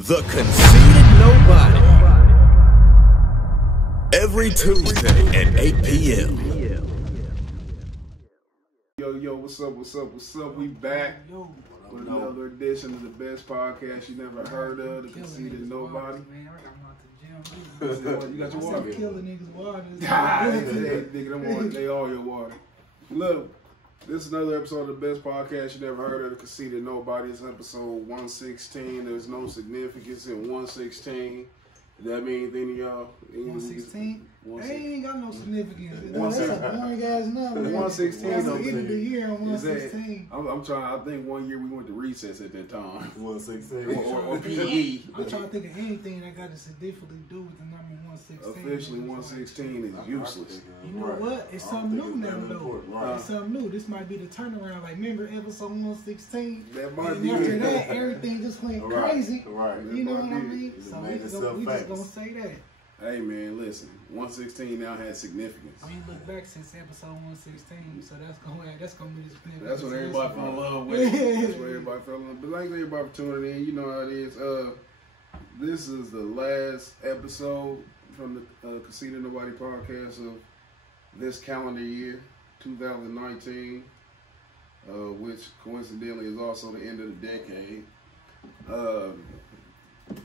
The Conceited Knowbody. Every Tuesday at 8 p.m. Yo, what's up? We back with another edition of the best podcast you never heard of, The Conceited Knowbody. You got your water? Killing niggas' water. They all your water. Look, this is another episode of the best podcast you never heard of, The Conceited Knowbody. It's episode 116. There's no significance in 116. Does that mean anything to y'all? 116? They ain't got no significance. That's a boring ass number. 116 That's though. the end of the year on 116. I'm trying. I think one year we went to recess at that time. 116 or PE. I'm trying to think of anything that got to significantly do with the number 116. Officially, 116 is useless. You know what? It's something new now, though. It's something new. This might be the turnaround. Like, remember episode 116? That might and be after it. that, everything just went crazy. Right. You know what I mean? It So made we itself just famous. gonna say that. Hey man, listen. 116 now has significance. I mean, look back since episode 116, so that's gonna be the significance. That's when everybody fell in love with it. That's when everybody fell in love. But thanks everybody for tuning in. You know how it is. This is the last episode from the Conceited Knowbody podcast of this calendar year, 2019, which coincidentally is also the end of the decade.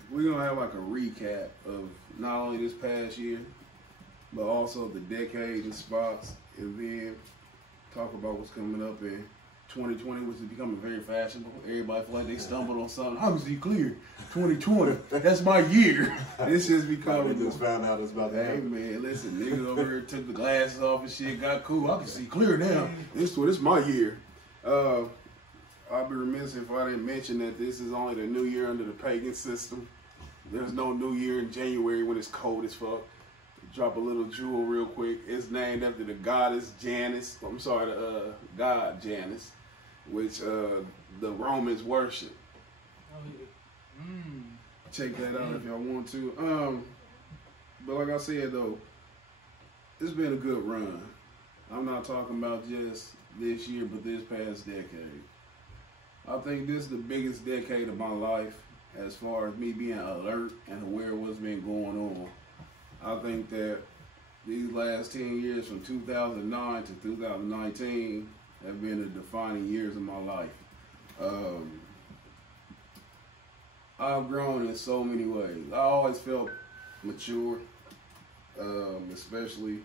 We're gonna have like a recap of not only this past year, but also the decade and spots, and then talk about what's coming up in 2020, which is becoming very fashionable. Everybody feel like they stumbled on something. How was he clear? 2020, that's my year. This just becoming. We just found out it's about to Hey happen. man, listen, niggas over here took the glasses off and shit, got cool. I can see clear now. This my year. I'd be remiss if I didn't mention that this is only the new year under the pagan system. There's no new year in January when it's cold as fuck. Drop a little jewel real quick. It's named after the goddess Janus. I'm sorry, the god Janus, which the Romans worship. Check that out if y'all want to. But like I said though, it's been a good run. I'm not talking about just this year, but this past decade. I think this is the biggest decade of my life as far as me being alert and aware of what's been going on. I think that these last 10 years from 2009 to 2019 have been the defining years of my life. I've grown in so many ways. I always felt mature, especially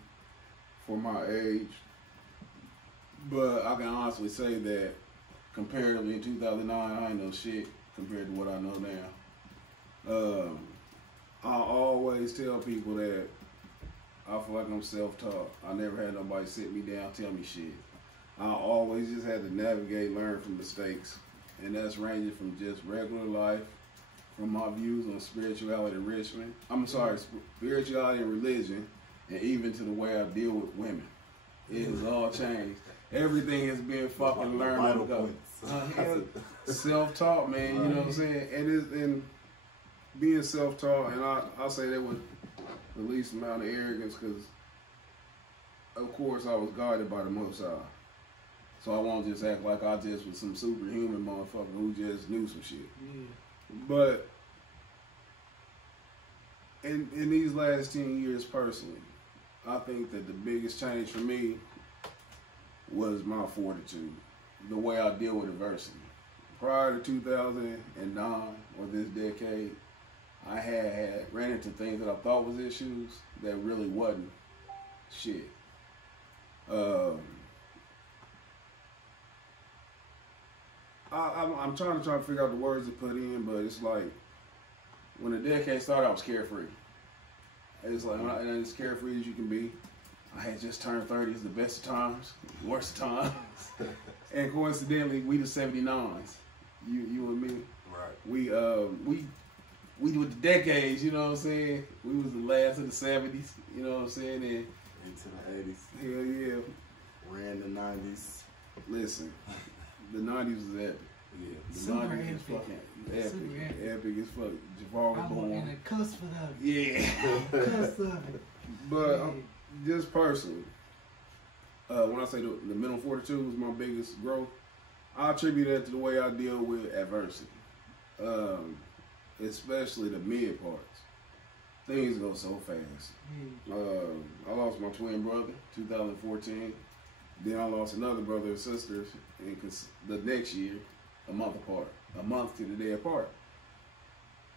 for my age. But I can honestly say that comparatively in 2009, I ain't know shit compared to what I know now. I always tell people that I feel like I'm self-taught. I never had nobody sit me down, tell me shit. I always just had to navigate, learn from mistakes. And that's ranging from just regular life, from my views on spirituality and spirituality and religion, and even to the way I deal with women. It has all changed. Everything has been fucking learned. Self-taught, man, you know what I'm saying? And being self-taught, and I say that with the least amount of arrogance, because of course I was guided by the Most High. So I won't just act like I just was some superhuman motherfucker who just knew some shit. Yeah. But in these last 10 years personally, I think that the biggest change for me was my fortitude, the way I deal with adversity. Prior to 2009 or this decade, I had ran into things that I thought was issues that really wasn't shit. I'm trying to figure out the words to put in, but it's like when the decade started, I was carefree. It's like and as carefree as you can be. I had just turned 30. It's the best of times, worst of times. And coincidentally, we the 79s. You and me. Right. We with the decades, you know what I'm saying? We was the last of the 70s, you know what I'm saying? And Into the 80s. hell yeah. Ran the 90s. Listen, the 90s was epic. Yeah. The Super 90s was epic. fucking Super epic. epic. Epic as fuck. Javar was I'm on born. the cusp of that. Yeah. Cusp of it. But just personally, when I say the mental fortitude was my biggest growth, I attribute that to the way I deal with adversity. especially the mid parts. Things go so fast. I lost my twin brother 2014. Then I lost another brother and sister the next year, a month apart, a month to the day apart.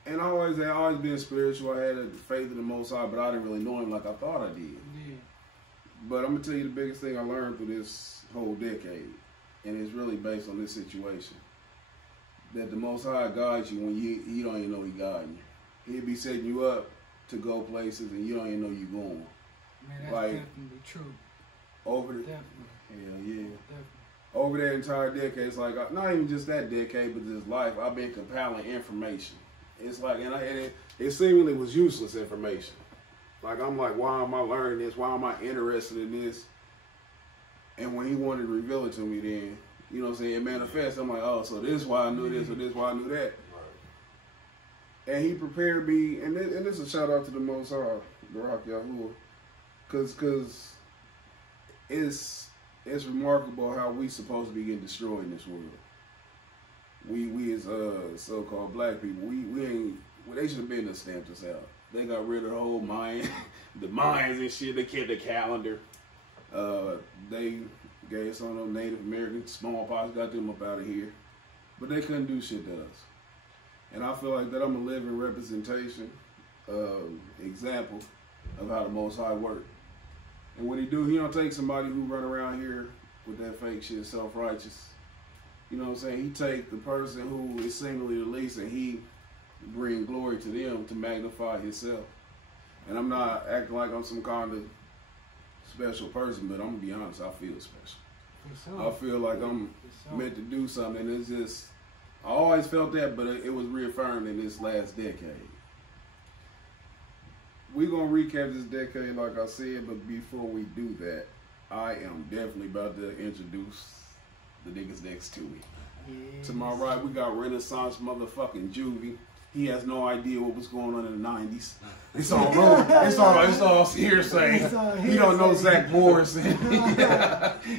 And I always been spiritual. I had a faith in the Most High, but I didn't really know him like I thought I did. Yeah. But I'm gonna tell you the biggest thing I learned through this whole decade, and it's really based on this situation, that the Most High guides you when you don't even know He guiding you. He'll be setting you up to go places and you don't even know you're going. Man, that's like, definitely true. Hell yeah. Over that entire decade, it's like, not even just that decade, but this life, I've been compiling information. It's like, and it seemingly was useless information. Like, I'm like, why am I learning this? Why am I interested in this? And when He wanted to reveal it to me, then, you know what I'm saying, it manifests. I'm like, oh, so this is why I knew this, or this is why I knew that. And He prepared me, and this is a shout out to the Most High, Barak Yahuwah, because it's remarkable how we supposed to be getting destroyed in this world. We as so-called black people, they should have been to stamped us out. They got rid of the whole Mayan, the Mayans and shit. They kept the calendar. They gave some of them Native Americans smallpox, got them up out of here, but they couldn't do shit to us. And I feel like that I'm a living representation, example of how the Most High works. And what He do, He don't take somebody who run around here with that fake shit, self-righteous. You know what I'm saying? He take the person who is seemingly the least and He bring glory to them to magnify Himself. And I'm not acting like I'm some kind of special person, but I'm gonna be honest, I feel special. I feel like I'm meant to do something, and it's just, I always felt that, but it was reaffirmed in this last decade. We're going to recap this decade, like I said, but before we do that, I am definitely about to introduce the niggas next to me. Yes. To my right, we got Renaissance motherfucking Juvie. He has no idea what was going on in the 90s. It's all it's all hearsay. He don't know Zach Morrison.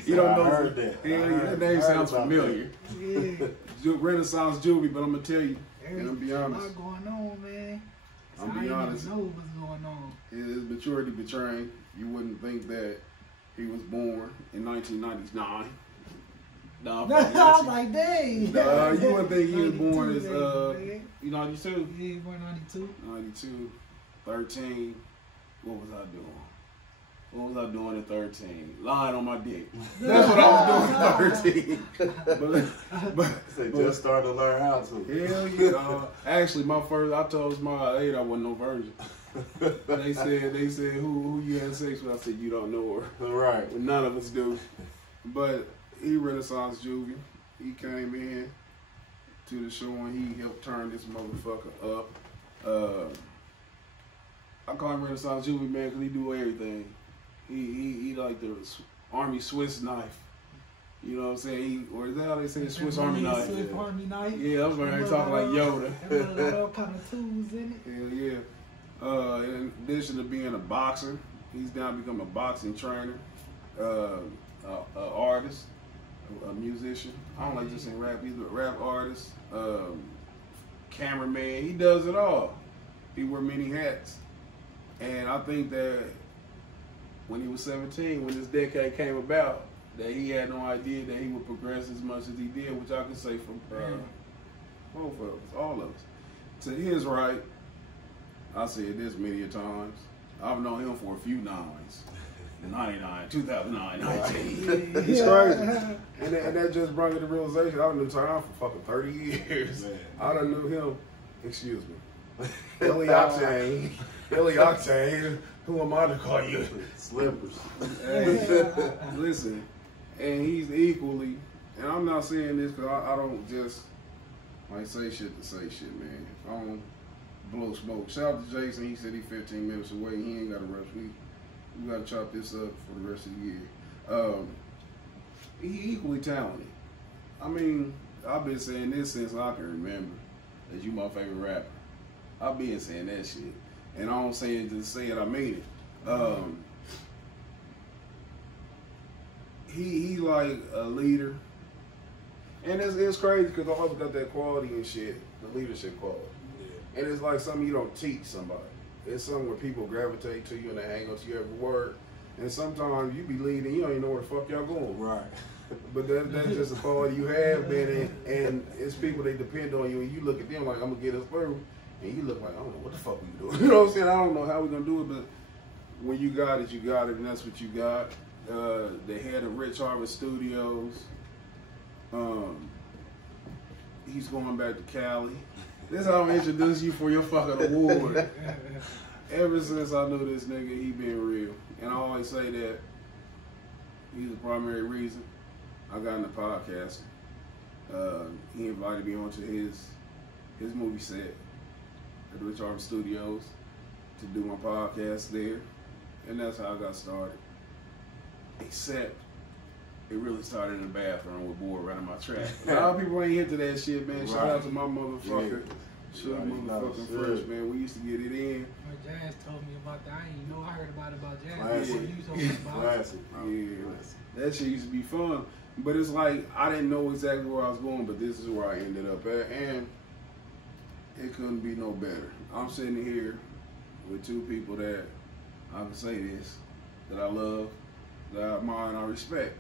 You don't know. Heard that. That name sounds familiar. Yeah. Renaissance Juvie, but I'm gonna tell you, and I'm be honest. There's a lot going on, man. I'm be honest. I don't even know what's going on. His maturity betraying. You wouldn't think that he was born in 1999. No, I was like, dang. You wouldn't think he was born as, 92? Yeah, he was born 92. 92, 13. What was I doing? What was I doing at 13? Lying on my dick. That's what I was doing at 13. but just started to learn how to. Hell yeah. Actually, I told my 8 I wasn't no virgin. They said, who you had sex with? I said, you don't know her. Right. Well, none of us do. But he Renaissance Juvie. He came in to the show and he helped turn this motherfucker up. I call him Renaissance Juvie, man, because he do everything. He like the Army Swiss knife. You know what I'm saying? Or is that how they say Swiss Army knife? Swiss Army knife. Yeah, I was going to talk like Yoda. Got all kind of tools in it. Hell yeah. In addition to being a boxer, he's now become a boxing trainer, an artist, a musician. I don't like just saying rap. He's a rap artist, cameraman. He does it all. He wears many hats. And I think that when he was 17, when this decade came about, that he had no idea that he would progress as much as he did, which I can say from both of us, all of us. To his right, I said this many a times, I've known him for a few nines. 99, 2009, 19. It's crazy. And that just brought me to the realization, I've known Tom for fucking 30 years. Man. I done knew him, excuse me, Billy Octane. Billy Octane, who am I to call you? Slippers. Hey, listen, and he's equally, and I'm not saying this because I don't just like say shit to say shit, man. I don't blow smoke. Shout out to Jason. He said he's 15 minutes away. He ain't got to rush. We got to chop this up for the rest of the year. He equally talented. I mean, I've been saying this since I can remember that you my favorite rapper. I've been saying that shit. And I don't say it to say it, I mean it. He like a leader. And it's crazy because I always got that quality and shit, the leadership quality. And it's like something you don't teach somebody. It's something where people gravitate to you and they hang on to your every word. And sometimes you be leading, you don't even know where the fuck y'all going. Right. But that's just a quality you have, man. And it's people they depend on you, and you look at them like, I'm gonna get us through, and you look like, I don't know what the fuck we doing. You know what I'm saying? I don't know how we're gonna do it, but when you got it, and that's what you got. The head of Rich Harvest Studios. He's going back to Cali. This is how I'm introducing you for your fucking award. Ever since I knew this nigga, he been real. And I always say that he's the primary reason I got into podcasting. He invited me onto his movie set at the Rich Harvest Studios to do my podcast there. And that's how I got started. Except it really started in the bathroom with boy running my track. A lot of people ain't into that shit, man. Shout out to my motherfucker. Shout motherfucking Fresh, man. We used to get it in. Jazz told me about that. I didn't know. I heard about Jazz. Classic. You told me about Classic. Yeah. That shit used to be fun. But it's like, I didn't know exactly where I was going, but this is where I ended up at. And it couldn't be no better. I'm sitting here with two people that, I can say this, that I love, that I admire and I respect.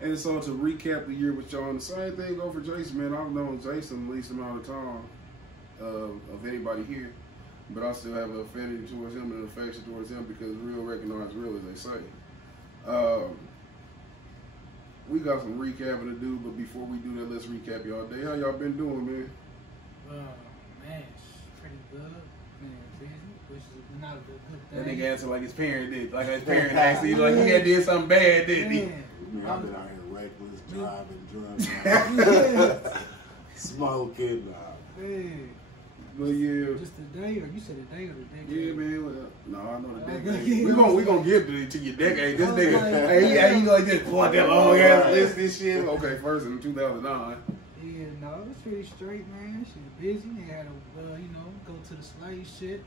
And so to recap the year with y'all, and the same thing go for Jason, man. I've known Jason the least amount of time of anybody here, but I still have an affinity towards him and an affection towards him because real recognize real, as they say. We got some recapping to do, but before we do that, let's recap y'all day. How y'all been doing, man? Man, it's pretty good. Man, busy, which is not a good That thing. nigga answered like his parent did. Like his parent asked him, like he had did something bad, didn't he? I've been out here reckless, driving, drunk, smoking. Man, But yeah. just the day, or you said the day or the decade? Yeah, man. No, I know the Okay. decade. We gonna get to your decade. This nigga, hey, he like just pull out that long ass list, this shit. Okay, first in 2009. Yeah, no, it was pretty straight, man. She was busy. I had to, go to the slave shit.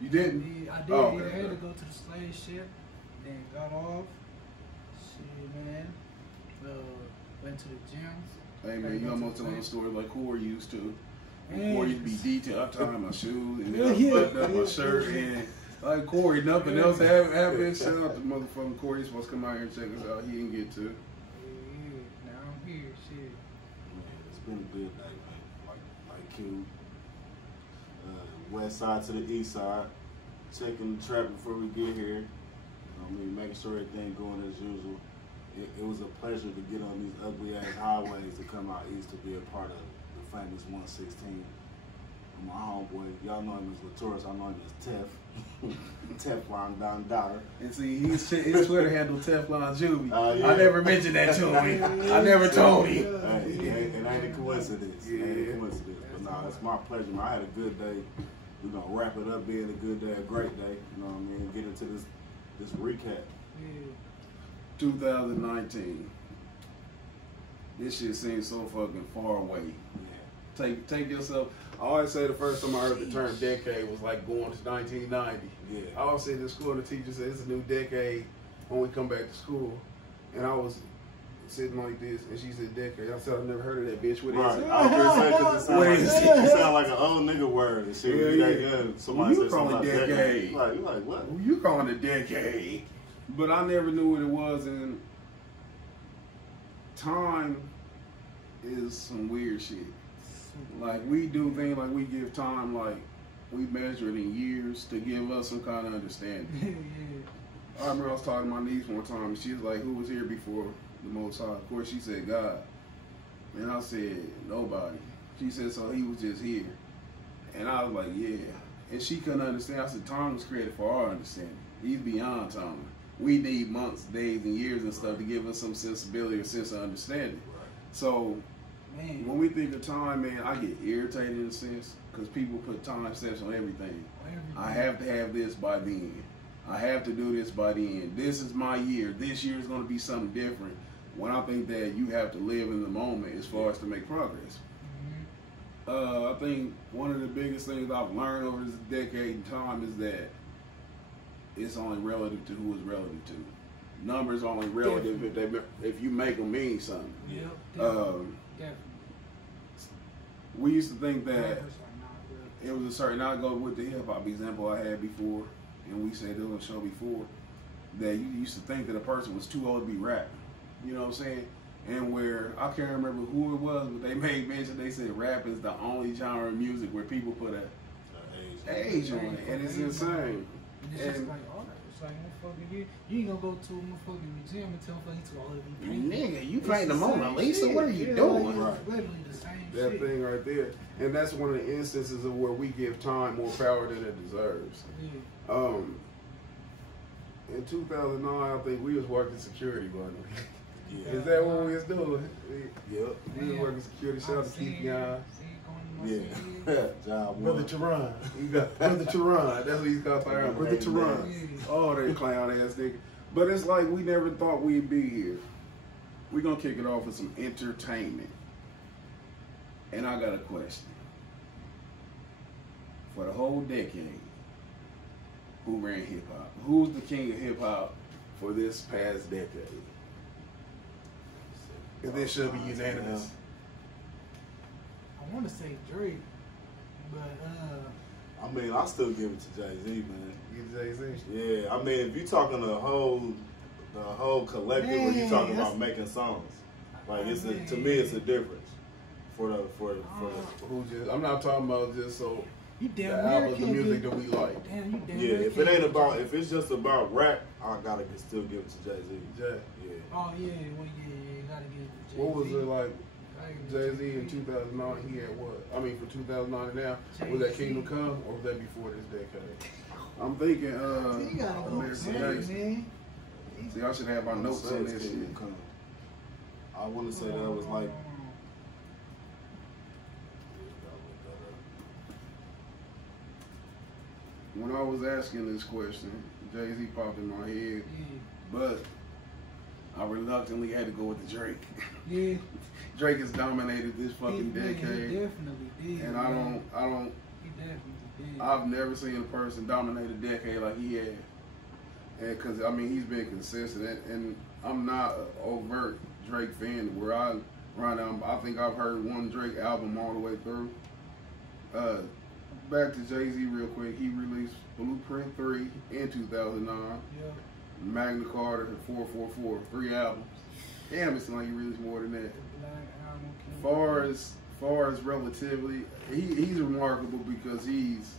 You didn't? Yeah, I did. Oh, okay, I had to okay. go to the slave shit. Then got off. Shit, man. Went to the gyms. Hey man, you almost telling a story like Corey used to. Man. Corey used to be detailed. I tied my shoes and then I Yeah, buttoned up my yeah, shirt yeah. and like Corey, nothing else happened. Shout out to motherfucking Corey. He's supposed to come out here and check us out. He didn't get to. Yeah, now I'm here. Shit. It's been a good day, man. Like Q. West side to the east side. Checking the trap before we get here. Making sure everything going as usual. It was a pleasure to get on these ugly ass highways to come out east to be a part of the famous 116. And my homeboy, y'all know him as Lataurus, I know him as Tef. Teflon Don Dollar. And see, his Twitter handle Teflon Juvie. Yeah. I never mentioned that to him. I never told him. Hey, it ain't a coincidence. It ain't a coincidence. But nah, it's my pleasure, man. I had a good day. We're gonna wrap it up being a good day, a great day. You know what I mean? Get into this recap. Yeah. 2019. This shit seems so fucking far away. Yeah. Take yourself. I always say the first time I heard the term decade was like going to 1990. Yeah. I always say to school, and the teacher said it's a new decade when we come back to school. And I was sitting like this, and she said decade. I said, I've never heard of that bitch. What Right. is it? I was gonna say, because it sound like an old nigga word and shit. Yeah, Like, yeah. somebody You said something calling about decade. You like what? Who you calling a decade? But I never knew what it was, and time is some weird shit. Like, we do things like we give time, like, we measure it in years to give us some kind of understanding. Yeah. I remember I was talking to my niece one time, and she was like, who was here before the Most High? Of course, she said God. And I said, nobody. She said, so he was just here. And I was like, yeah. And she couldn't understand. I said, time was created for our understanding. He's beyond time. We need months, days, and years and stuff to give us some sensibility or sense of understanding. So, Man. when we think of time, man, I get irritated in a sense because people put time steps on everything. I have to have this by the end. I have to do this by the end. This is my year. This year is going to be something different. When I think that you have to live in the moment as far as to make progress. I think one of the biggest things I've learned over this decade in time is that it's only relative to who it's relative to. Numbers are only relative if you make them mean something. Yep. Definitely. We used to think that Numbers are not it was a certain, I'll go with the hip hop example I had before, and we said it on the show before, that you used to think that a person was too old to be rapping. You know what I'm saying? And where, I can't remember who it was, but they made mention, they said rap is the only genre of music where people put a age on it, and it's insane. And it's just like, all right, it's like, motherfucker, you ain't gonna go to a motherfucking museum and tell motherfucker he's too old to be painting. Nigga, you playing the Mona Lisa? What are you doing? Like, it's literally the same That shit. thing right there. And that's one of the instances of where we give time more power than it deserves. Yeah. In 2009, I think we was working security, buddy. Yeah. Is that what we was doing? Yep. We was working security. Shout out to Keith Young. Yeah. Job Brother one. Tehran. You got Brother Tehran. That's what he's called. Brother Tehran. Yeah. Oh, that clown ass nigga. But it's like we never thought we'd be here. We're gonna kick it off with some entertainment. And I got a question. For the whole decade, who ran hip hop? Who's the king of hip hop for this past decade? Because this should be unanimous. I want to say Drake, but I mean, I still give it to Jay-Z, man. You Jay-Z? Yeah, I mean, if you talking the whole collective, or you Man, talking that's- about making songs, like it's Man. to me, it's a difference. For Who just? I'm not talking about just so you the damn near albums, the can't music do- that we like. Damn, you damn yeah, near if it can't ain't do about, Jay-Z. if it's just about rap, I gotta still give it to Jay-Z. Jay. Yeah. Oh yeah, well you gotta give it to Jay-Z. What was it like? Gotta give it to Jay-Z in 2009, he had what? I mean, for 2009 and now, was that Kingdom Come or was that before this decade? I'm thinking, You gotta go American first, Gangster. man. See, I should have my notes on this shit. I want to say that was like. When I was asking this question, Jay-Z popped in my head, Yeah. but I reluctantly had to go with the Drake. Yeah. Drake has dominated this fucking He decade, definitely did. and man. He definitely did. I've never seen a person dominate a decade like he had. And because, I mean, he's been consistent. And I'm not an overt Drake fan where right now, I think I've heard one Drake album all the way through. Back to Jay-Z real quick. He released Blueprint 3 in 2009. Yeah. Magna Carta, 444, 3 albums. Damn, it seems like he released more than that. Black Album. Far as relatively, he's remarkable because he's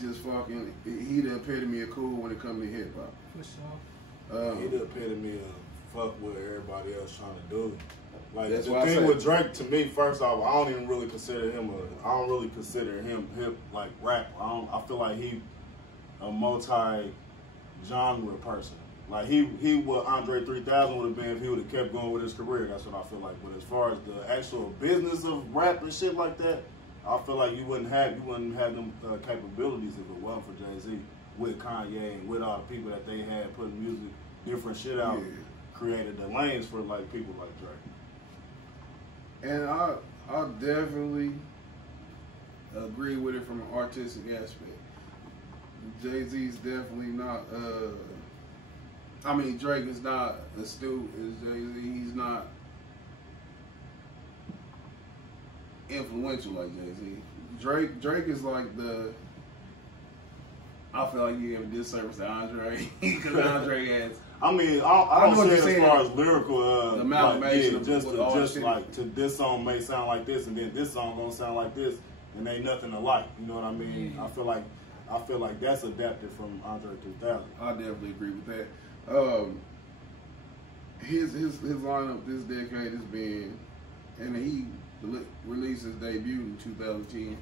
just fucking, he the epitome of cool when it comes to hip hop. For sure. He the epitome of fuck what everybody else trying to do. Like That's the why I thing say- with Drake, to me, first off, I don't even really consider him hip like rap. I feel like he a multi-genre person. Like he what Andre 3000 would have been if he would have kept going with his career. That's what I feel like. But as far as the actual business of rap and shit like that, I feel like you wouldn't have them capabilities if it wasn't for Jay-Z with Kanye and with all the people that they had putting music, different shit out, Yeah. created the lanes for like people like Drake. And I definitely agree with it from an artistic aspect. Jay-Z's definitely not, Drake is not astute as Jay-Z. He's not influential like Jay-Z. Drake is like I feel like you gave a disservice to Andre because Andre has. I mean, I I know don't what say you're as saying. far as lyrical, The amalgamation like, yeah, of all just shit. like to this song may sound like this, and then this song gonna sound like this, and ain't nothing alike. You know what I mean? Yeah. I feel like that's adapted from Andre 3000. I definitely agree with that. His lineup this decade has been, and he released his debut in 2010.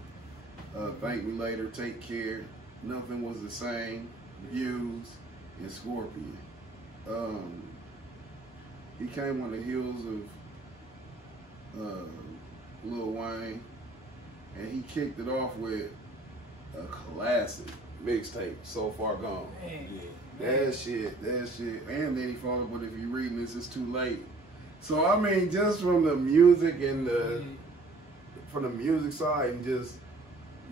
Thank Me Later, Take Care, Nothing Was the Same, Views, and Scorpion. He came on the heels of Lil Wayne, and he kicked it off with a classic mixtape, So Far Gone. Man. That shit. And then he followed up with, if you're reading this, it's too late. So, I mean, just from the music and from the music side and just,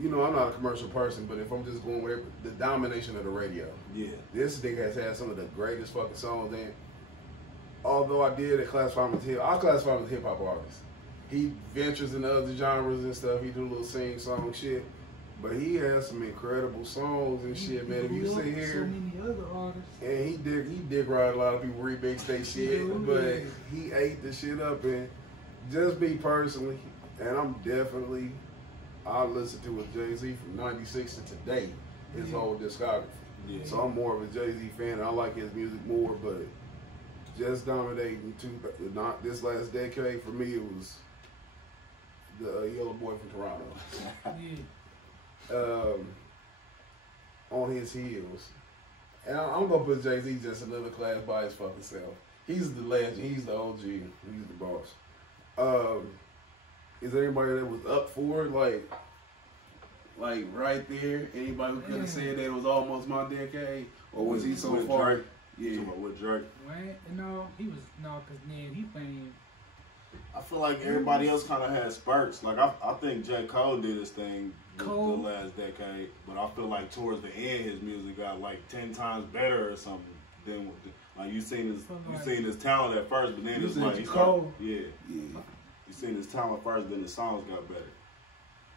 I'm not a commercial person, but if I'm just going with the domination of the radio. Yeah. This nigga has had some of the greatest fucking songs, and although I classify him as hip hop artist. He ventures into other genres and stuff. He do a little sing song shit. But he has some incredible songs and shit, man. If you sit here, so many other artists. and he dick ride a lot of people remix they shit, but he ate the shit up. And just me personally, and I listen to a Jay-Z from '96 to today, his whole discography. Yeah. So I'm more of a Jay-Z fan. I like his music more, but just dominating not this last decade for me, it was the Yellow Boy from Toronto. On his heels. And I'm gonna put Jay-Z just another class by his fucking self. He's the legend, he's the OG, he's the boss. Is there anybody that was up for it? Like right there? Anybody who could have said that it was almost my decade? Or was he so far? Drake? Yeah. With Drake? No, he was, because then he playing. I feel like everybody else kind of had spurts. Like, I think J. Cole did his thing the last decade, but I feel like towards the end, his music got like 10 times better or something. Than like you seen his talent at first, but then it's like he started, you seen his talent first, then the songs got better.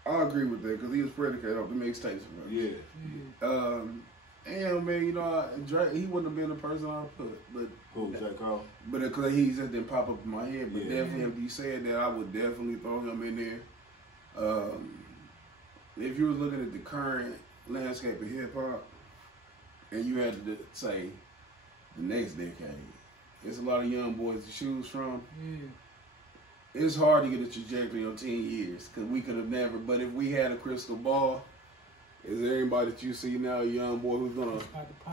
I agree with that because he was predicated off the mixtapes. Yeah. And man, Drake, he wouldn't have been the person I'd put, but who, J. Cole? But because he just didn't pop up in my head. But definitely, if you said that, I would definitely throw him in there. If you was looking at the current landscape of hip hop, and you had to say the next decade, there's a lot of young boys to choose from. It's hard to get a trajectory on 10 years because we could have never. But if we had a crystal ball, is there anybody that you see now, a young boy who's gonna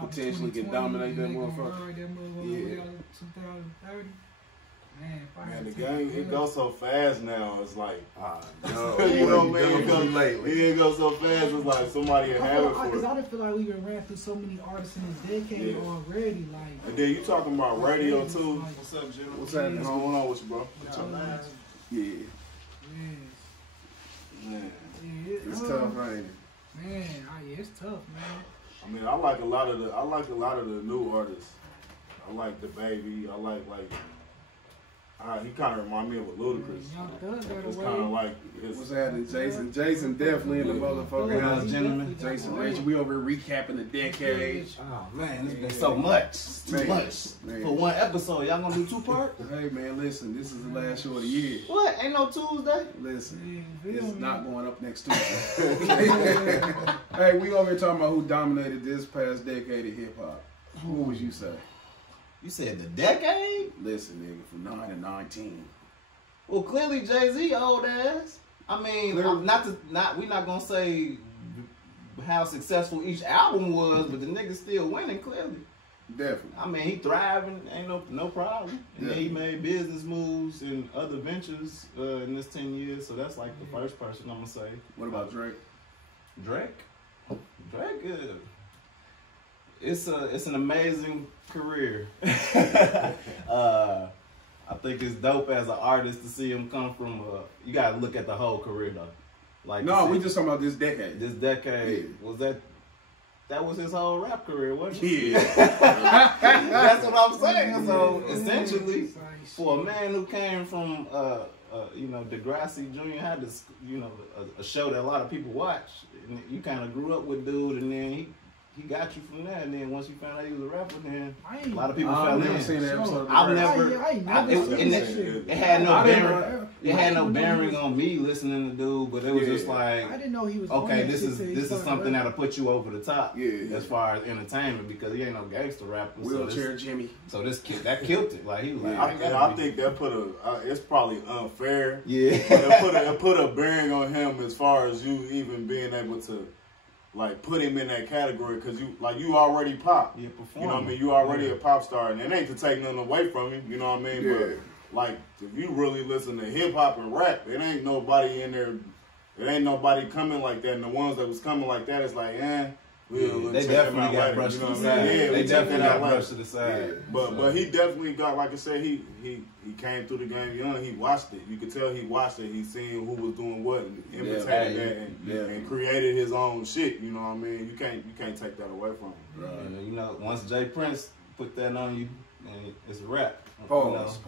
potentially can dominate that motherfucker? Yeah. 2030. Man, the game, it goes so fast now. It's like, no, you know what I mean? It goes so fast. It's like somebody will have it for because I just feel like we been ran through so many artists in this decade already. Like, and then you talking about radio too. What's up, Jim? What's happening? What's going on with you, bro? Man, it's tough, ain't it? Man, it's tough, man. I mean, I like a lot of the new artists. I like the Baby. I like he kind of remind me of a Ludacris. It's kind of like what's happening, Jason? Jason definitely in the motherfucking house, gentlemen. Jason Rachel, we over here recapping the decade. Oh man, it's been so much. Too much for one episode. Y'all gonna do 2 parts? Hey man, listen, this is the last show of the year. What? Ain't no Tuesday? Listen, it's not going up next Tuesday. Hey, we over here talking about who dominated this past decade of hip hop. Who would you say? You said the decade? Listen, nigga, from 9 to 19. Well, clearly Jay-Z old ass. I mean, we not gonna say how successful each album was, but the nigga's still winning clearly. Definitely. I mean, he thriving, ain't no problem. And then he made business moves and other ventures in this 10 years. So that's like the first person I'm gonna say. What about Drake? Drake, it's an amazing career. I think it's dope as an artist to see him come from. You gotta look at the whole career though. Like no, we just talking about this decade. This decade was that was his whole rap career, wasn't it? Yeah. That's what I'm saying. So essentially, for a man who came from Degrassi Jr. had this, a show that a lot of people watch. And you kind of grew up with dude, and then he got you from there. And then once you found out he was a rapper, then a lot of people fell in. I've never. It had no bearing. It had no bearing on me listening to dude, but it was just like, I didn't know he was. Okay, this is something that'll put you over the top. As far as entertainment, because he ain't no gangster rapper. Wheelchair Jimmy. So that killed it. Like he was like, I think that put it's probably unfair. Yeah. it put a bearing on him as far as you even being able to like put him in that category because you already pop. You know what I mean? You already a pop star, and it ain't to take nothing away from him. You know what I mean? But like if you really listen to hip hop and rap, it ain't nobody in there. It ain't nobody coming like that. And the ones that was coming like that, it's like, they definitely got brushed to the side. They definitely got brushed to the side. But he definitely got, like I said, he came through the game young. He watched it. You could tell he watched it. He seen who was doing what, and imitated that, and created his own shit. You know what I mean? You can't take that away from him. Right. Once Jay Prince put that on you, and it's a rap. Pause.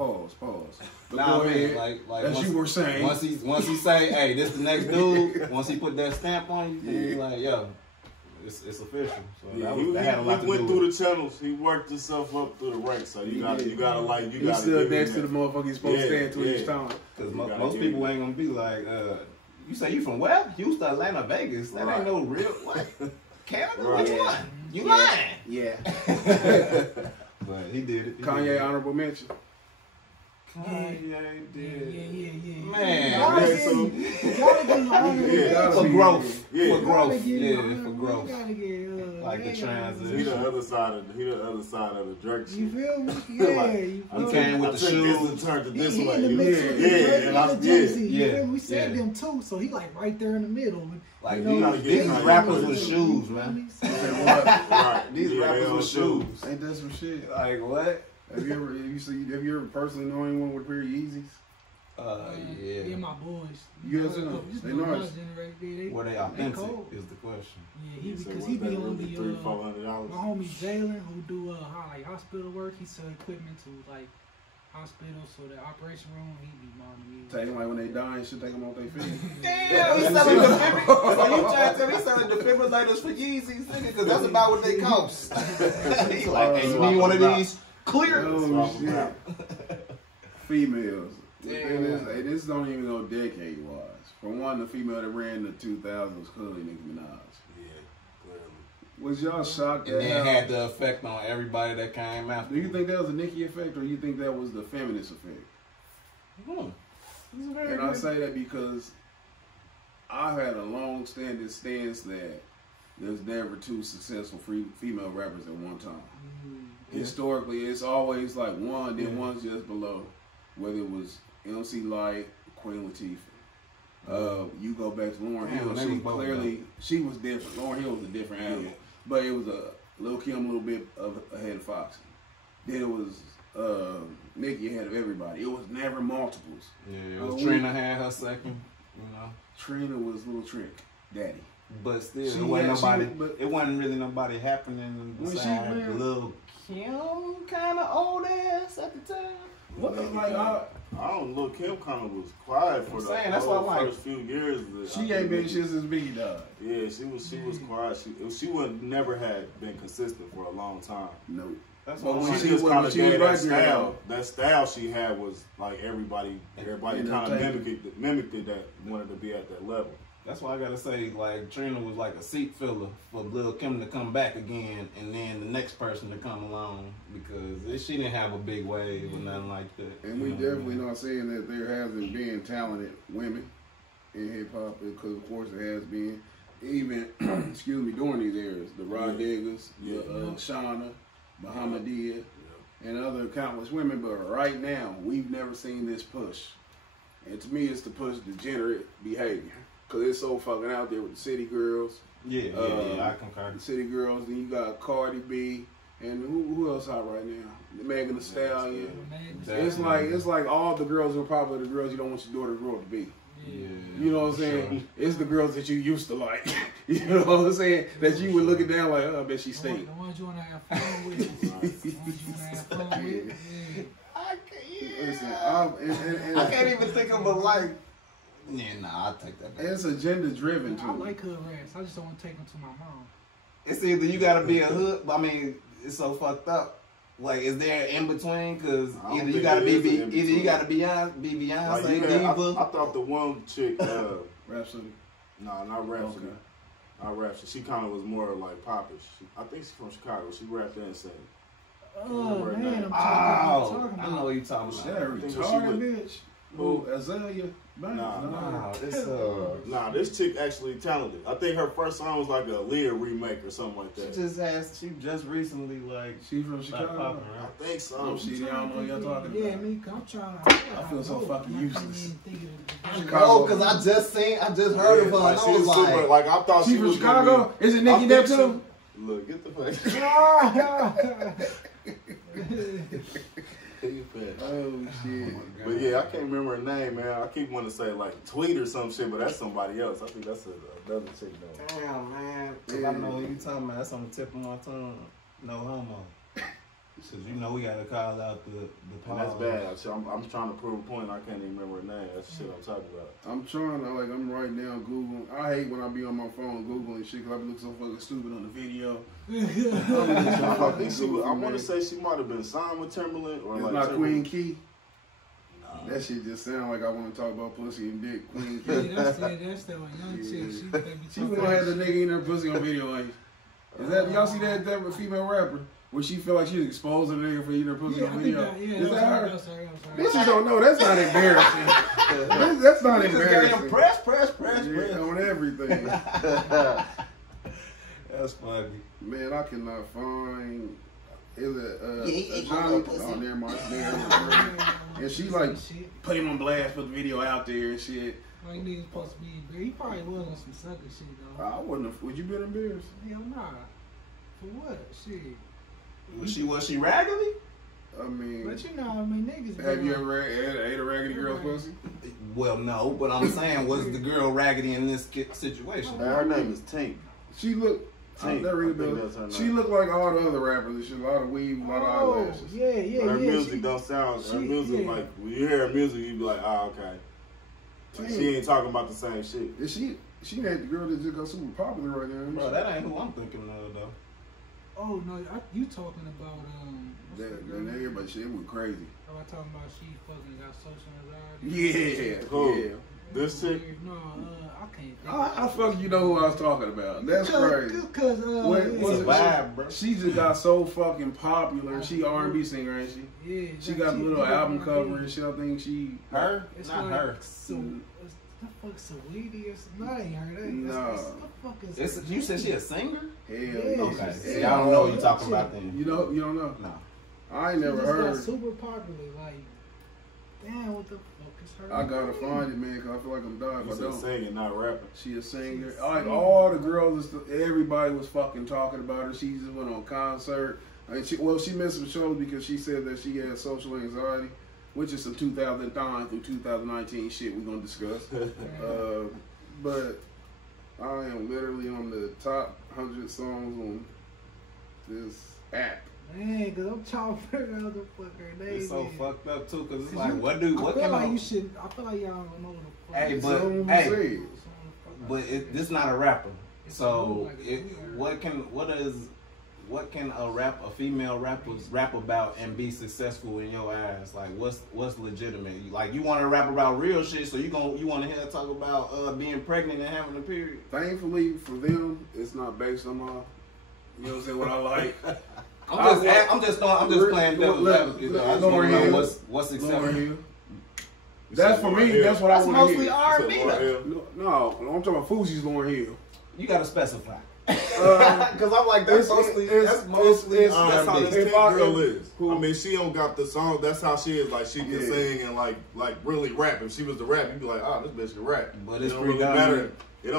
But Nah, go ahead. like as once, you were saying. Once he say, hey, this the next dude. Once he put that stamp on you, you like, yo, it's official. So Yeah, that had a lot to he went do through with the channels. He worked himself up through the ranks. So you gotta He stood next to the motherfucker he's supposed to stand to each time. because most people ain't gonna be like, you say you from where? Houston, Atlanta, Vegas. That ain't no real what? Canada? Right. Which one? You lying? Yeah. But he did it. Kanye honorable mention. Kanye did. Yeah. Man, Gotta Yeah, get- so- gotta get honorable Yeah. for mention. growth. Yeah. For growth. Gotta get Yeah, honorable- for growth. gotta get, Like the yeah, transition. He the other side of the Drake shit. You feel me? Yeah. Like, you I feel He me? came with I the took shoes. this and turned it this He way. in the you know? mix with Yeah, Drake and I and Jay-Z. You yeah, feel me? We said yeah. them too, so he like right there in the middle. Like You know, these Kanye rappers with with you shoes, feel man. me? Right. These Yeah, rappers they with on shoes. Ain't that some shit? Like what? Have you ever personally known anyone with a pair of Yeezys? Yeah, Yeah. my boys. You guys know. Just They know know my us. generation, Were they they authentic cold. is the question. Yeah, So because was he that be on really the $300-$400? my homie Jalen who do like hospital work. He sell equipment to like hospitals, so the operation room. He be mounting Take them like when they die and shit, take them off their feet. Damn, he's selling defibrillators. So you trying to tell me he's selling defibrillators for Yeezys, nigga? Because that's about what they cost. He like, hey, you need one of these? Clear. Oh, shit. Females. Hey, this don't even go decade wise. For one, the female that ran the 2000s was clearly Nicki Minaj. Yeah, clearly. Was y'all shocked And at then how? had the effect on everybody that came after. Do you think that was a Nicki effect, or you think that was the feminist effect? And I say that because I had a long-standing stance that there's never two successful female rappers at one time. Historically, it's always like one, then one's just below. Whether it was MC Light, Queen Latifah. You go back to Lauryn Hill. they She was both, clearly she was different. Lauryn Hill was a different animal, but it was a Lil Kim a little bit ahead of Foxy. Then it was Nicki ahead of everybody. It was never multiples. Yeah, it was Trina had her second, you know. Trina was Little Trick Daddy. But still, She it wasn't had- she nobody. was- but- It wasn't really nobody happening When she besides went- Lil Kim, kind of old ass at the time. What the like? I don't know. Kim kind of was quiet for I'm the saying, that's why I'm like- first few years. She ain't been shit since Biggie died. Yeah, she was quiet. She would never had been consistent for a long time. No. That's But what when I'm She she saying. just was- kind when of she was gave that right there, style. That style she had was like everybody kind of mimicked it that wanted to be at that level. That's why I gotta say, like, Trina was like a seat filler for Lil Kim to come back again, and then the next person to come along, because she didn't have a big wave or nothing like that. And we definitely not saying that there hasn't been talented women in hip hop, because of course there has been. Even excuse me, during these eras, the Rod Diggers, Shauna, Bahamadia, and other countless women. But right now, we've never seen this push. And to me, it's to push degenerate behavior. Because it's so fucking out there with the city girls. Yeah, I concur. The city girls, then you got Cardi B, and who else out right now? Megan Thee Stallion. It's like all the girls are probably the girls you don't want your daughter to grow up to be. Yeah, You know what I'm saying? It's the girls that you used to like. You know what I'm saying? That you would look it down like, oh, I bet she stink. The ones you want to have fun with. The ones you want to have fun with. Yeah. Listen, I can't even think of a like. Yeah, nah, I'll take that back. it's agenda driven I too. like hood rats. I just don't want to take them to my mom. It's either you gotta be a hood. I mean, it's so fucked up. Like, is there an in between? Because I don't either you think gotta there be is an either you in-between. gotta be Beyonce, Like, Diva. I thought the one chick, Rhapsody. no, not Rhapsody. Okay. Not Rhapsody. She kind of was more like popish. I think she's from Chicago. She rapped and sang. Oh man, I'm Oh, talking I about. know what you're talking That about. think retarded she bitch. Who? Azalea. Man, Nah, Wow, this Nah, this chick actually talented. I think her first song was like a Leah remake or something like that. she just recently like She from started Chicago. popping, I right? think so. Oh, she, I don't know what y'all talking Yeah, about. me, I'm trying to. I feel so fucking useless. No, because I just heard of her, Like, and she I was was super, like, like I thought She she from was Chicago? gonna be, Is it I Nicki think there so. too? Look, get the fuck. Oh shit. But yeah, I can't remember her name, man. I keep wanting to say like Tweet or some shit, but that's somebody else. I think that's another chick though. damn man, 'cause I know what you talking about. That's on the tip of my tongue. No homo. Says, you know, we gotta call out the And that's bad. So I'm trying to prove a point. I can't even remember her name. That's the shit I'm talking about. I'm trying to, like, I'm right now Googling. I hate when I be on my phone Googling shit because I be looking so fucking stupid on the video. I want to say she might have been signed with Timberland. Or it's like not Timberland. Queen Key. That shit just sound like I want to talk about pussy and dick. Queen Key. Yeah, that's that one young chick. She gonna have the nigga in her pussy on video. Like, is that y'all see that female rapper where she feel like she's exposing the nigga for eating her pussy on video? Is that her? Bitches don't know. That's not embarrassing. That's not embarrassing. Press. Yeah, on everything. That's funny. Man, I cannot find. Is it Yeah, Johnny? Oh, never mind. And she like put him on blast, put the video out there and shit. Like niggas supposed to be embarrassed. He probably was on some sucker shit though. I wouldn't have. Would you been embarrassed? Hell nah. For what? Shit. Was she raggedy? I mean, But you know, I mean, niggas. have you ever ate a raggedy girl's pussy? Well, no, but I'm saying, was the girl raggedy in this situation? Her name is Tink. She looked. Tink. That ring a I think bell. that's her She name. looked like all the other rappers and shit. A lot of weave, a lot of eyelashes. Yeah. Her music she- don't sound. Her she- music yeah. like when you hear her music, you be like, oh okay. Like, she ain't talking about the same shit. Is she ain't the girl that just got super popular right now. Bro, that ain't who I'm thinking of, though. Oh no, you talking about what's that girl Then name? everybody shit went crazy. Am I talking about she fucking got social anxiety? Yeah, Who? yeah. This chick. No, I can't. Think How the fuck you know who I was talking about? That's crazy. Cause When- It's was a it- vibe, bro. She just got so fucking popular. She R&B singer, ain't she? yeah, She got a little album cover and shit. I think she. Her? It's Not like her. The fuck Saweetie or something? No, that ain't her. No. The fuck is her? You said she a singer? Hell Yeah. yeah. Okay. See, I don't know what you're talking about then. You don't know? No. I ain't never She just got heard. super popular. Like, damn, what the fuck is her? I gotta find it, man, because I feel like I'm dying if You I said don't. singing, not rapping. She a singer. She's Like singing. all the girls, everybody was fucking talking about her. She just went on concert. I mean, she missed some shows because she said that she had social anxiety, which is some 2009 through 2019 shit we're gonna discuss. But I am literally on the top 100 songs on this app. Man, cause I'm trying to figure out the fuck her name It's so is. fucked up, too, because it's Cause like, you- what I can feel like I... you should. I feel like y'all don't know what the fuck. Hey, is. but- So who hey. said? But this not a rapper. So It's like what can a female rapper rap about and be successful in your eyes? Like what's legitimate? Like you want to rap about real shit, so you want to hear her talk about being pregnant and having a period? Thankfully for them, it's not based on my, you know what I'm saying, what I like. I'm just playing devil's advocate. I just want to know what's Lauren acceptable. Hill. That's for me. That's what I That's want to mostly hear. R&B. Lauryn though. Hill. No, I'm talking about Fuji's Lauren Hill. You gotta specify. Because I'm like it's that's it's- mostly it's- That's how R&B. this If Tink I- girl is. who- I mean, she don't got the song. That's how she is. Like she can Yeah. sing and like really rap. If she was the rap, you'd be like, oh, this bitch can rap. But it's it don't really predominant. matter. It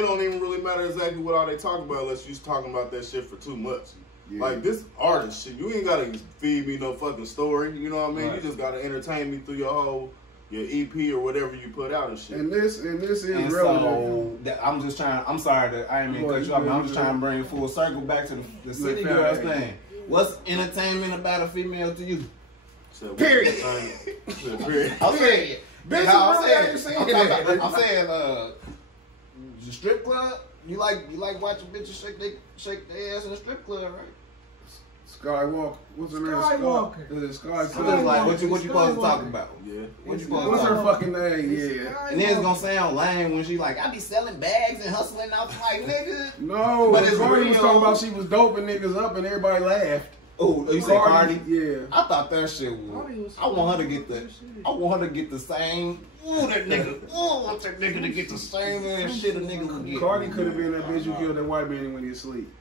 don't even really matter exactly what all they talk about unless you talking about that shit for too much. Yeah. Like this artist shit, you ain't gotta feed me no fucking story. You know what I mean? Right. You just gotta entertain me through your EP or whatever you put out and shit. And this is And relevant. so I'm just trying. I'm sorry that I ain't mean to cut you off. But I'm just trying to bring it full circle back to the city Look, girls fam. thing. What's entertainment about a female to you? So, Period. Period. I'm saying, Bitch, how really how you saying that? I'm saying, the strip club. You like watching bitches shake their ass in the strip club, right? Skywalker. What's her name? Skywalker. Is it Sky? I'm just like, what you supposed to talk about? Yeah. What you supposed to What's talk her about? fucking name? Yeah. And then it's gonna sound lame when she like, I be selling bags and hustling. I was like, nigga. No, But it's Cardi was real. talking about she was doping niggas up and everybody laughed. Oh, you said Cardi? Yeah. I thought that shit Cardi was. was I want her to get so the. shit. I want her to get the same. Ooh, that nigga. Ooh, I want that nigga to get the same ass shit a nigga would get. Cardi could have been that bitch who killed that white man when he was asleep.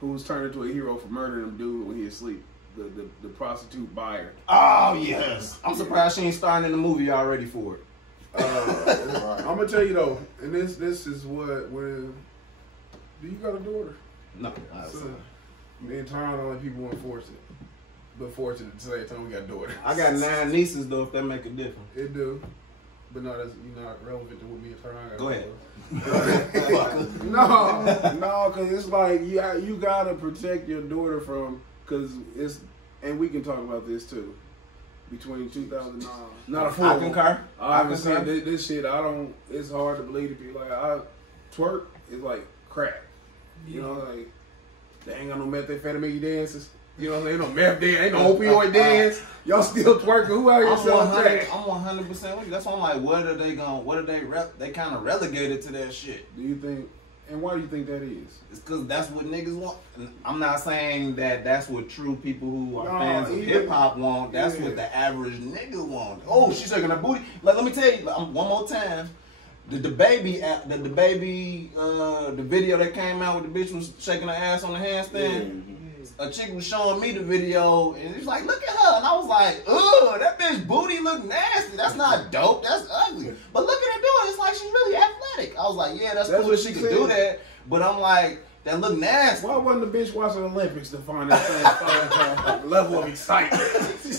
Who was turned into a hero for murdering him dude when he was asleep. The prostitute buyer. Oh yes. I'm surprised she ain't starring in the movie already for it. I'm gonna tell you though, and this is when do you got a daughter? No. Son, me and Tom only people want to force it. But fortunate to say time we got a daughter. I got 9 nieces though. If that make a difference. It do. But no, that's you're not relevant to what me and Tom got. Go ahead. No, because it's like you gotta protect your daughter from because it's, and we can talk about this too. Between 2009, not a fool. I concur. I haven't seen this shit. I don't. It's hard to believe to be like twerk is like crack. You know, like they ain't got no methamphetamine dances. You know, ain't no meth dance, ain't no opioid dance. Y'all still twerking? Who out here selling crack? I'm 100% with you. That's why I'm like, what are they going? What are they kind of relegated to that shit? Do you think? And why do you think that is? It's because that's what niggas want. I'm not saying that that's what true people who are fans of hip hop want. That's what the average nigga want. Oh, she's shaking her booty. Like, let me tell you one more time. The video that came out with the bitch was shaking her ass on the handstand. A chick was showing me the video, and it's like, look at her, and I was like, ugh, that bitch booty look nasty. That's not dope. That's ugly. But look at her doing it. It's like she's really athletic. I was like, yeah, that's cool. She could do that. But I'm like, that look nasty. Why wasn't the bitch watching the Olympics to find that same level of excitement?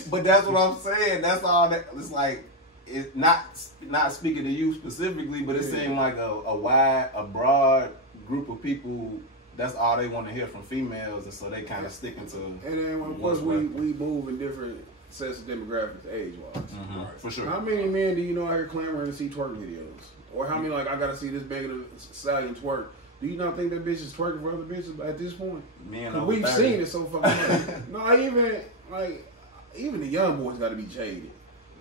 But that's what I'm saying. That's all that. It's like, it's not speaking to you specifically, but it seemed like a broad group of people. That's all they want to hear from females, and so they kind of sticking to. And then, of course, we move in different sets of demographics, age-wise. Right. For sure. How many men do you know out here clamoring to see twerk videos? Or how many like I gotta see this Megan Thee Stallion twerk? Do you not think that bitch is twerking for other bitches at this point? Because we've seen it so fucking much. No, even the young boys got to be jaded.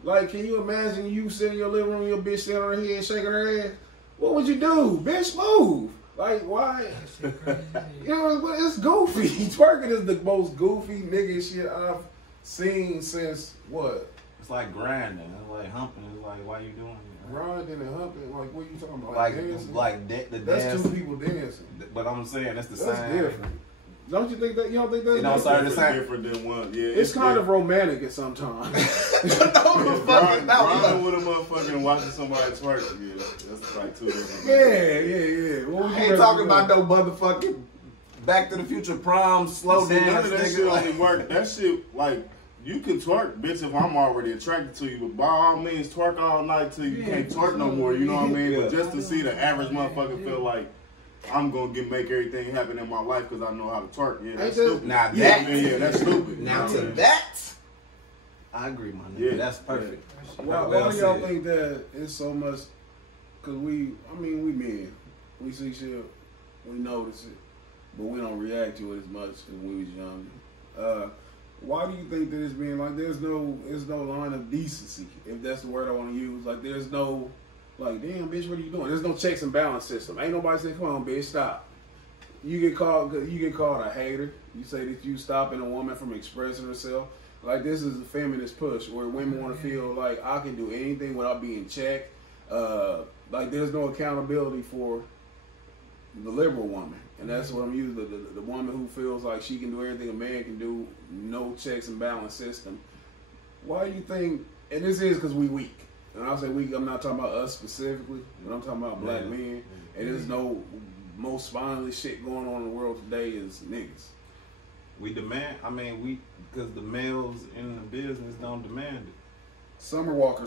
Like, can you imagine you sitting in your living room, your bitch standing on her head shaking her ass? What would you do? Bitch, move. Like, why? You know, it's goofy. Twerking is the most goofy nigga shit I've seen since what? It's like grinding. It's like humping. It's like, why you doing it? Grinding and humping. Like, what are you talking about? Like that's dance. two people dancing. But I'm saying that's the same. That's different. Don't you think that? You don't think that's different than one? Yeah, it's kind of romantic at some times. Grinding with a motherfucker and watching somebody twerk. Yeah, that's like two different. Yeah. What I ain't talking about no motherfucking Back to the Future prom slow dance. None of that shit only work. That shit like. You can twerk, bitch, if I'm already attracted to you, but by all means, twerk all night till you can't twerk no more, you know what I mean? But just to see the average motherfucker feel like, I'm going to make everything happen in my life because I know how to twerk. Yeah, that's stupid. Now that's stupid. Now to that, I agree, my nigga. Yeah. That's perfect. Why do y'all think that it's so much, because we men, we see shit, we notice it, but we don't react to it as much as when we was younger. Why do you think that it's being like there's no line of decency, if that's the word I want to use? Like there's no, like, damn bitch, what are you doing? There's no checks and balance system. Ain't nobody saying, come on bitch, stop. You get called a hater. You say that you stopping a woman from expressing herself. Like this is a feminist push where women want to feel like I can do anything without being checked. Like there's no accountability for the liberal woman. And that's what I'm using, the woman who feels like she can do everything a man can do, no checks and balance system. Why do you think, and this is because we weak, and I'll say weak, I'm not talking about us specifically, but I'm talking about black men, and there's no most spineless shit going on in the world today is niggas. We demand, because the males in the business don't demand it. Summer Walker.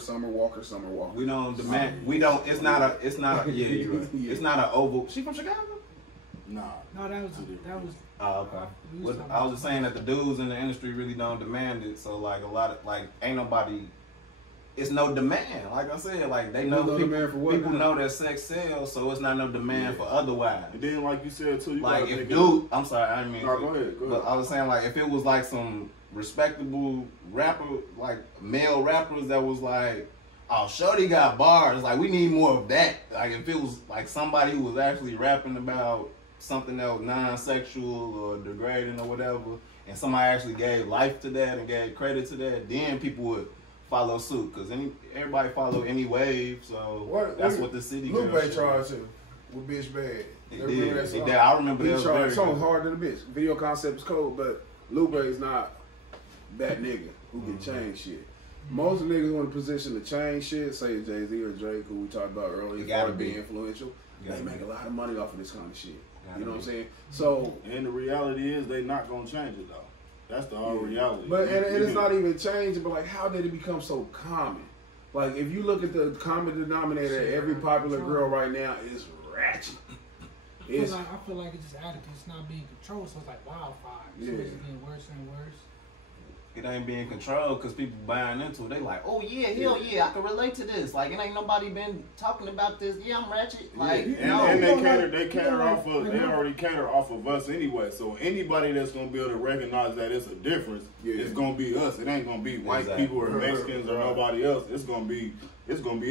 We don't demand, it's not a, yeah, you're right. Yeah. It's not an oval. She from Chicago? No, that was. Oh, okay. I was just saying that the dudes in the industry really don't demand it. So like a lot of ain't nobody. It's no demand. Like I said, like they know people know that sex sells, so it's not no demand for otherwise. And then like you said too, you like if dude, I'm sorry, I didn't mean. No, go ahead. But I was saying like if it was like some respectable rapper, like male rappers that was like, oh, shorty got bars. Like we need more of that. Like if it was like somebody who was actually rapping about something that was non-sexual or degrading or whatever, and somebody actually gave life to that and gave credit to that, then people would follow suit. Because everybody follow any wave, so that's what the city girls Lupe tried to with Bitch Bad. He did. I remember that. The song was hard to the bitch. Video concept is cold, but Lupe is not that nigga who can change shit. Most niggas want a position to change shit, say Jay-Z or Drake, who we talked about earlier, gotta be influential. They make a lot of money off of this kind of shit. You know what I'm saying? So, and the reality is they not gonna change it though. That's the whole reality. But and it's not even changing. But like, how did it become so common? Like, if you look at the common denominator, every popular girl right now is ratchet. I feel like it's just out of it's not being controlled, so it's like wildfire. So it's getting worse and worse. It ain't being controlled because people buying into it. They like, oh yeah, hell yeah, I can relate to this. Like, it ain't nobody been talking about this. Yeah, I'm ratchet. Like, and they cater off of, they already cater off of us anyway. So anybody that's gonna be able to recognize that it's a difference, it's gonna be us. It ain't gonna be white people or Mexicans or nobody else. It's gonna be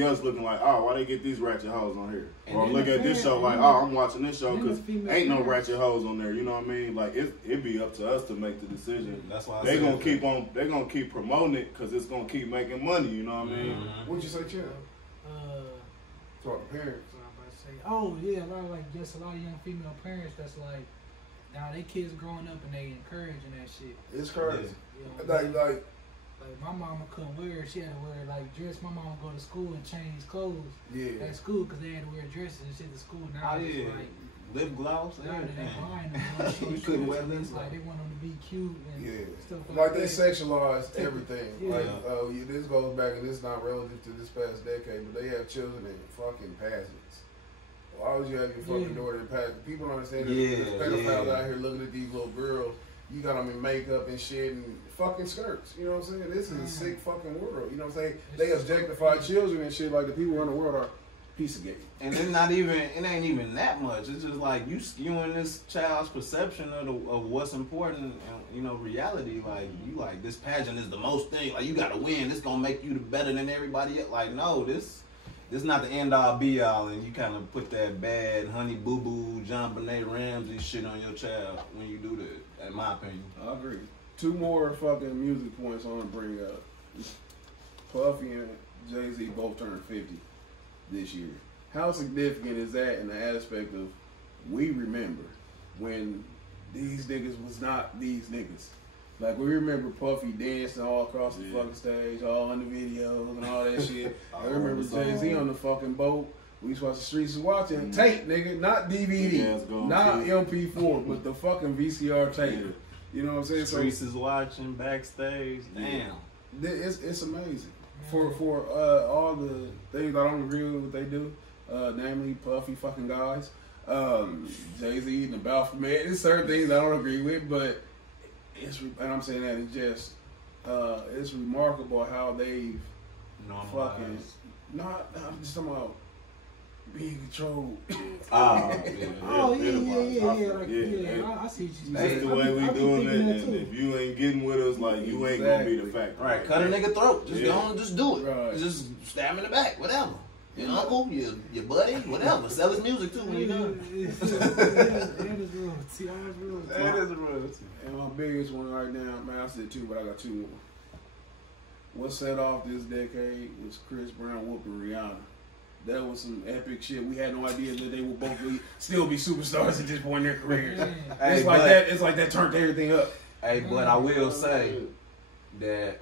us looking like, oh, why they get these ratchet hoes on here? And or look at this show like, oh, I'm watching this show because ain't no ratchet hoes on there. You know what I mean? Like, it be up to us to make the decision. That's why they gonna keep on. They gonna keep promoting it because it's gonna keep making money. You know what I mean? What'd you say, Chad? Talk to parents. So I'm about to say, oh yeah, a lot of young female parents that's like, now they kids growing up and they encouraging that shit. It's crazy. You know, Like my mama couldn't wear it. She had to wear like dress. My mama go to school and change clothes at school because they had to wear dresses and shit to school. Now it's like lip gloss. now they buying them. You couldn't wear lip gloss. Like they want them to be cute and stuff like that. they sexualize everything. Yeah. Like this goes back and it's not relative to this past decade, but they have children in fucking pageants. Why would you have your fucking daughter in pageants? People don't understand that there's pedophiles out here looking at these little girls. You got them in makeup and shit and fucking skirts. You know what I'm saying? This is a sick fucking world. You know what I'm saying? They objectify children and shit like the people around the world are piece of gay. And it's not even, it ain't even that much. It's just like you skewing this child's perception of what's important and, you know, reality. Like, you like, this pageant is the most thing. Like, you gotta win. This gonna make you better than everybody else. Like, no, this not the end all be all, and you kind of put that bad Honey Boo Boo, John Benet Ramsey shit on your child when you do that, in my opinion. I agree. 2 more fucking music points I want to bring up. Puffy and Jay-Z both turned 50 this year. How significant is that in the aspect of we remember when these niggas was not these niggas? Like, we remember Puffy dancing all across the fucking stage, all in the videos and all that shit. I remember Jay-Z on the fucking boat. We used to watch the streets watching tape, nigga, not DVD, not MP4, but the fucking VCR tape. You know what I'm saying? Streets is watching backstage. Damn. It's amazing. For all the things I don't agree with what they do, namely Puffy fucking guys, Jay-Z and the Baphomet. There's certain things I don't agree with, but and I'm saying that it's just it's remarkable how they've fucking I'm just talking about being controlled. I see what you That's the way we doing it, and if you ain't getting with us, like, you ain't gonna be the factor. Right, cut a nigga throat. Just do it. Right. Just stab him in the back, whatever. Your uncle, your buddy, whatever. Sell his music too when you're done. That is real. See, that is real. And my biggest one right now, man, I said 2, but I got 2 more. What set off this decade was Chris Brown whooping Rihanna. That was some epic shit. We had no idea that they would both still be superstars at this point in their careers. It's like that turned everything up. Hey, but I will say that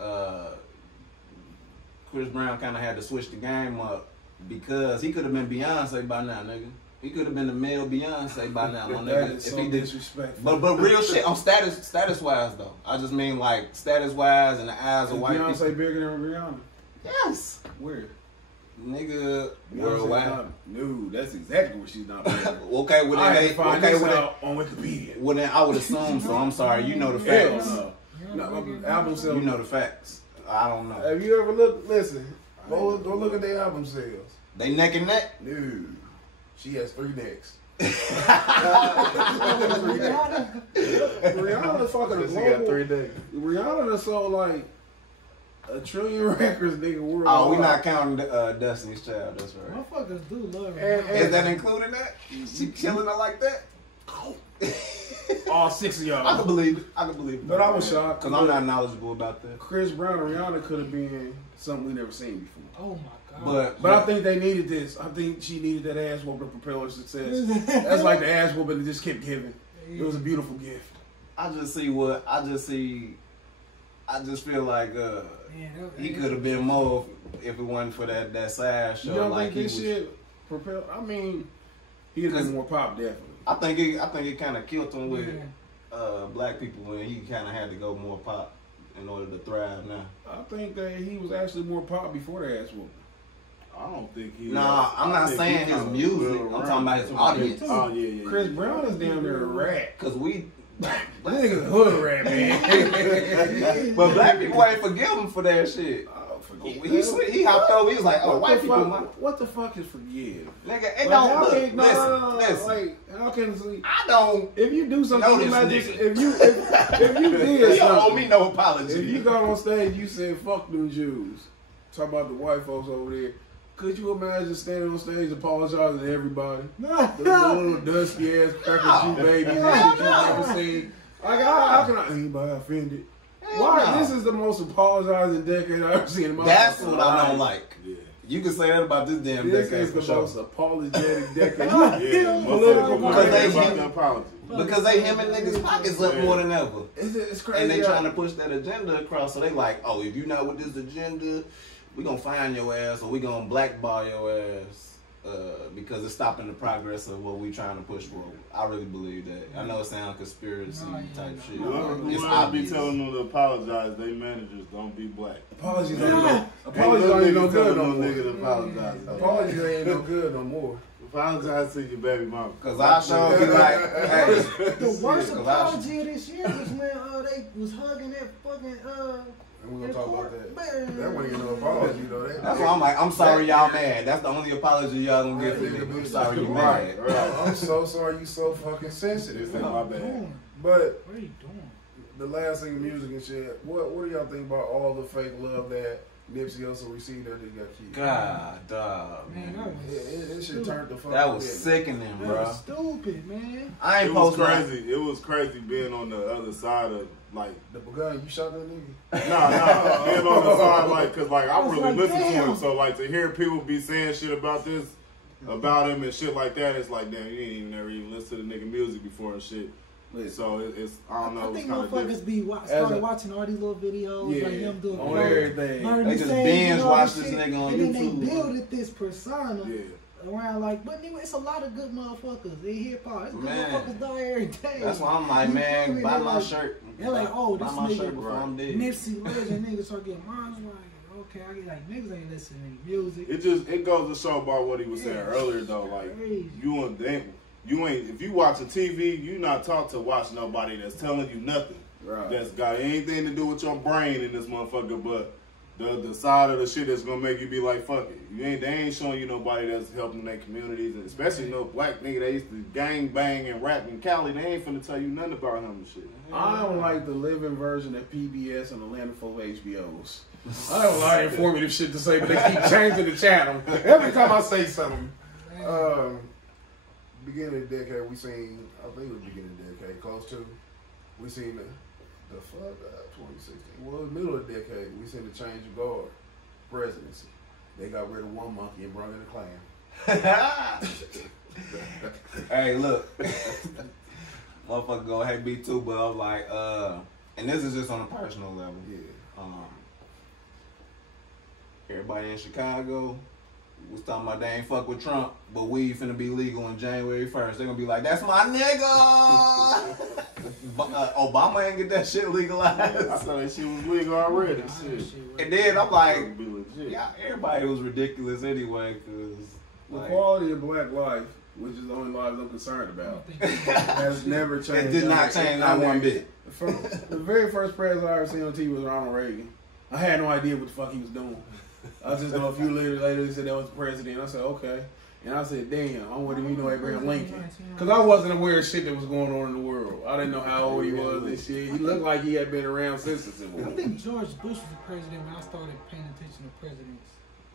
Chris Brown kind of had to switch the game up because he could have been Beyonce by now, nigga. He could have been the male Beyonce by now, my nigga. That is so disrespectful. But real shit on status wise though. I just mean like status wise in the eyes of white people. Beyonce bigger than Rihanna? Yes. Where? Nigga, worldwide. No, that's exactly what she's not. Okay, well then they find this out on Wikipedia. Well then I would assume so. I'm sorry, you know the facts. Album sales. You know the facts. I don't know. Have you ever looked? Listen, go look at their album sales. They neck and neck. No, she has 3 necks. Rihanna fucking global. She got 3 necks. Rihanna done sold like 1 trillion records, nigga. Oh, we not counting Destiny's Child. That's right. Motherfuckers do love her. Is that including that? She killing her like that? All 6 of y'all. I can believe it. But I was shocked because I'm not knowledgeable about that. Chris Brown and Rihanna could have been something we never seen before. Oh my god. But I think they needed this. I think she needed that ass whooping to propel her success. That's like the ass whooping that just kept giving. It was a beautiful gift. I just feel like he could have been more if it wasn't for that side show. You don't like think this shit propelled? I mean, he'd have been more pop, definitely. I think it kind of killed him with black people when he kind of had to go more pop in order to thrive now. I think that he was actually more pop before the ass whooping. I don't think he. Nah, I'm not saying his music. I'm talking about his audience. Oh yeah. Chris Brown is damn near a rat. Cause we. That nigga's a hood rat, man. But black people ain't forgive him for that shit. He hopped over. He was like, "Oh, white people." What the fuck is forgive? Nigga, it don't look. Listen. Like, how can I don't. If you do something, if you did you don't owe something, me no apology. if you got on stage, you said "fuck them Jews." Talk about the white folks over there. Could you imagine standing on stage apologizing to everybody? The little dusty ass cracker Jew babies that you never seen. Like, how can anybody offended? Why? This is the most apologizing decade I've ever seen in my life. That's what I don't like. Yeah. You can say that about this damn decade. This is the most apologetic decade. Political because they hemming niggas' pockets up more than ever. It's crazy. And they trying to push that agenda across. So they like, oh, if you not with this agenda, we gonna find your ass or we gonna blackball your ass. Because it's stopping the progress of what we trying to push forward. I really believe that. I know it sounds conspiracy type shit. It's obvious. Be telling them to apologize. They managers don't be black. Apologies ain't no good no more. Nigga to apologize. Apologies ain't no good no more. Apologize to your baby mama. Cause I sure be like, hey. The worst apology of this year was when they was hugging that fucking And we're gonna talk about that. That wasn't even no apology though. That's why I'm like, I'm sorry y'all mad. That's the only apology y'all gonna get from me. I'm sorry you mad. I'm so sorry you so fucking sensitive. That's my bad. But what are you doing? The last thing in music and shit. What do y'all think about all the fake love that Nipsey Hussle received after he got killed? God, dog. Man, that was it shit turned the fuck. That was sickening, bro. That was stupid, man. I ain't It was crazy. It was crazy being on the other side of like the gun. You shot that nigga? Nah. Being on the side like, cause like I really listen to him. So like to hear people be saying shit about this, about him and shit like that, it's like damn, you ain't even never even listened to the nigga music before and shit. So it's I don't know. I think motherfuckers be started watching all these little videos like him doing on everything. They just binge watch this nigga on YouTube. And then they build this persona around like, but anyway, it's a lot of good motherfuckers in hip hop. It's good motherfuckers die every day. That's why I'm like, man, buy my shirt. They're like, oh, this nigga before I'm dead. Nipsey legend niggas start getting mine. Like, okay, I get like niggas ain't listening to music. It goes to show about what he was saying earlier though. Like you ain't if you watch a TV, you not taught to watch nobody that's telling you nothing. Right. That's got anything to do with your brain in this motherfucker, but the side of the shit that's gonna make you be like, fuck it. They ain't showing you nobody that's helping their communities, and especially no black nigga that used to gang bang and rap in Cali. They ain't finna tell you nothing about him and shit. I don't like the living version of PBS and Atlanta folk HBOs. I have a lot of informative shit to say, but they keep changing the channel every time I say something. Beginning of the decade, we seen, I think it was beginning of the decade, close to, we seen the fuck, 2016. Well, middle of the decade, we seen the change of guard, presidency. They got rid of one monkey and brought in a clan. Hey, look. Motherfucker gonna hate me too, but I'm like, and this is just on a personal level. Yeah. Everybody in Chicago was talking about they ain't fuck with Trump, but weed finna be legal on January 1st. They're gonna be like, that's my nigga! Obama ain't get that shit legalized. I thought that shit was legal already. And then I'm like, yeah, everybody was ridiculous anyway, cause the quality of black life, which is the only lives I'm concerned about, has never changed. It did not change not one bit. The very first president I ever seen on TV was Ronald Reagan. I had no idea what the fuck he was doing. I just know a few years later he said that was the president. I said, okay. And I said, damn, I wouldn't even know Abraham Lincoln. Because I wasn't aware of shit that was going on in the world. I didn't know how old he was and shit. He looked like he had been around since the Civil War. I think George Bush was the president when I started paying attention to presidents.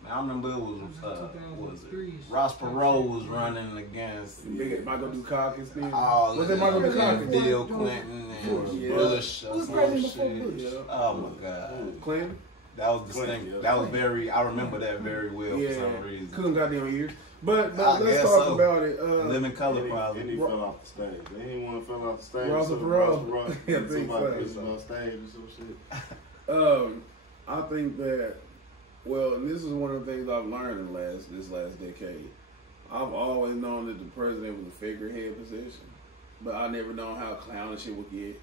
I remember it was Ross Perot was running against Michael Dukakis. Was it Michael Dukakis? Bill Clinton and Bush or some shit. Oh my God. Clinton? That was distinct. That was very. I remember that very well for some reason. Couldn't goddamn ears. But let's talk about it. Living Color probably. And he fell off the stage. Anyone fell off the stage? Ross Perot. Yeah, somebody was on stage or some shit. I think that. Well, and this is one of the things I've learned in this last decade. I've always known that the president was a figurehead position, but I never known how clownish it would get.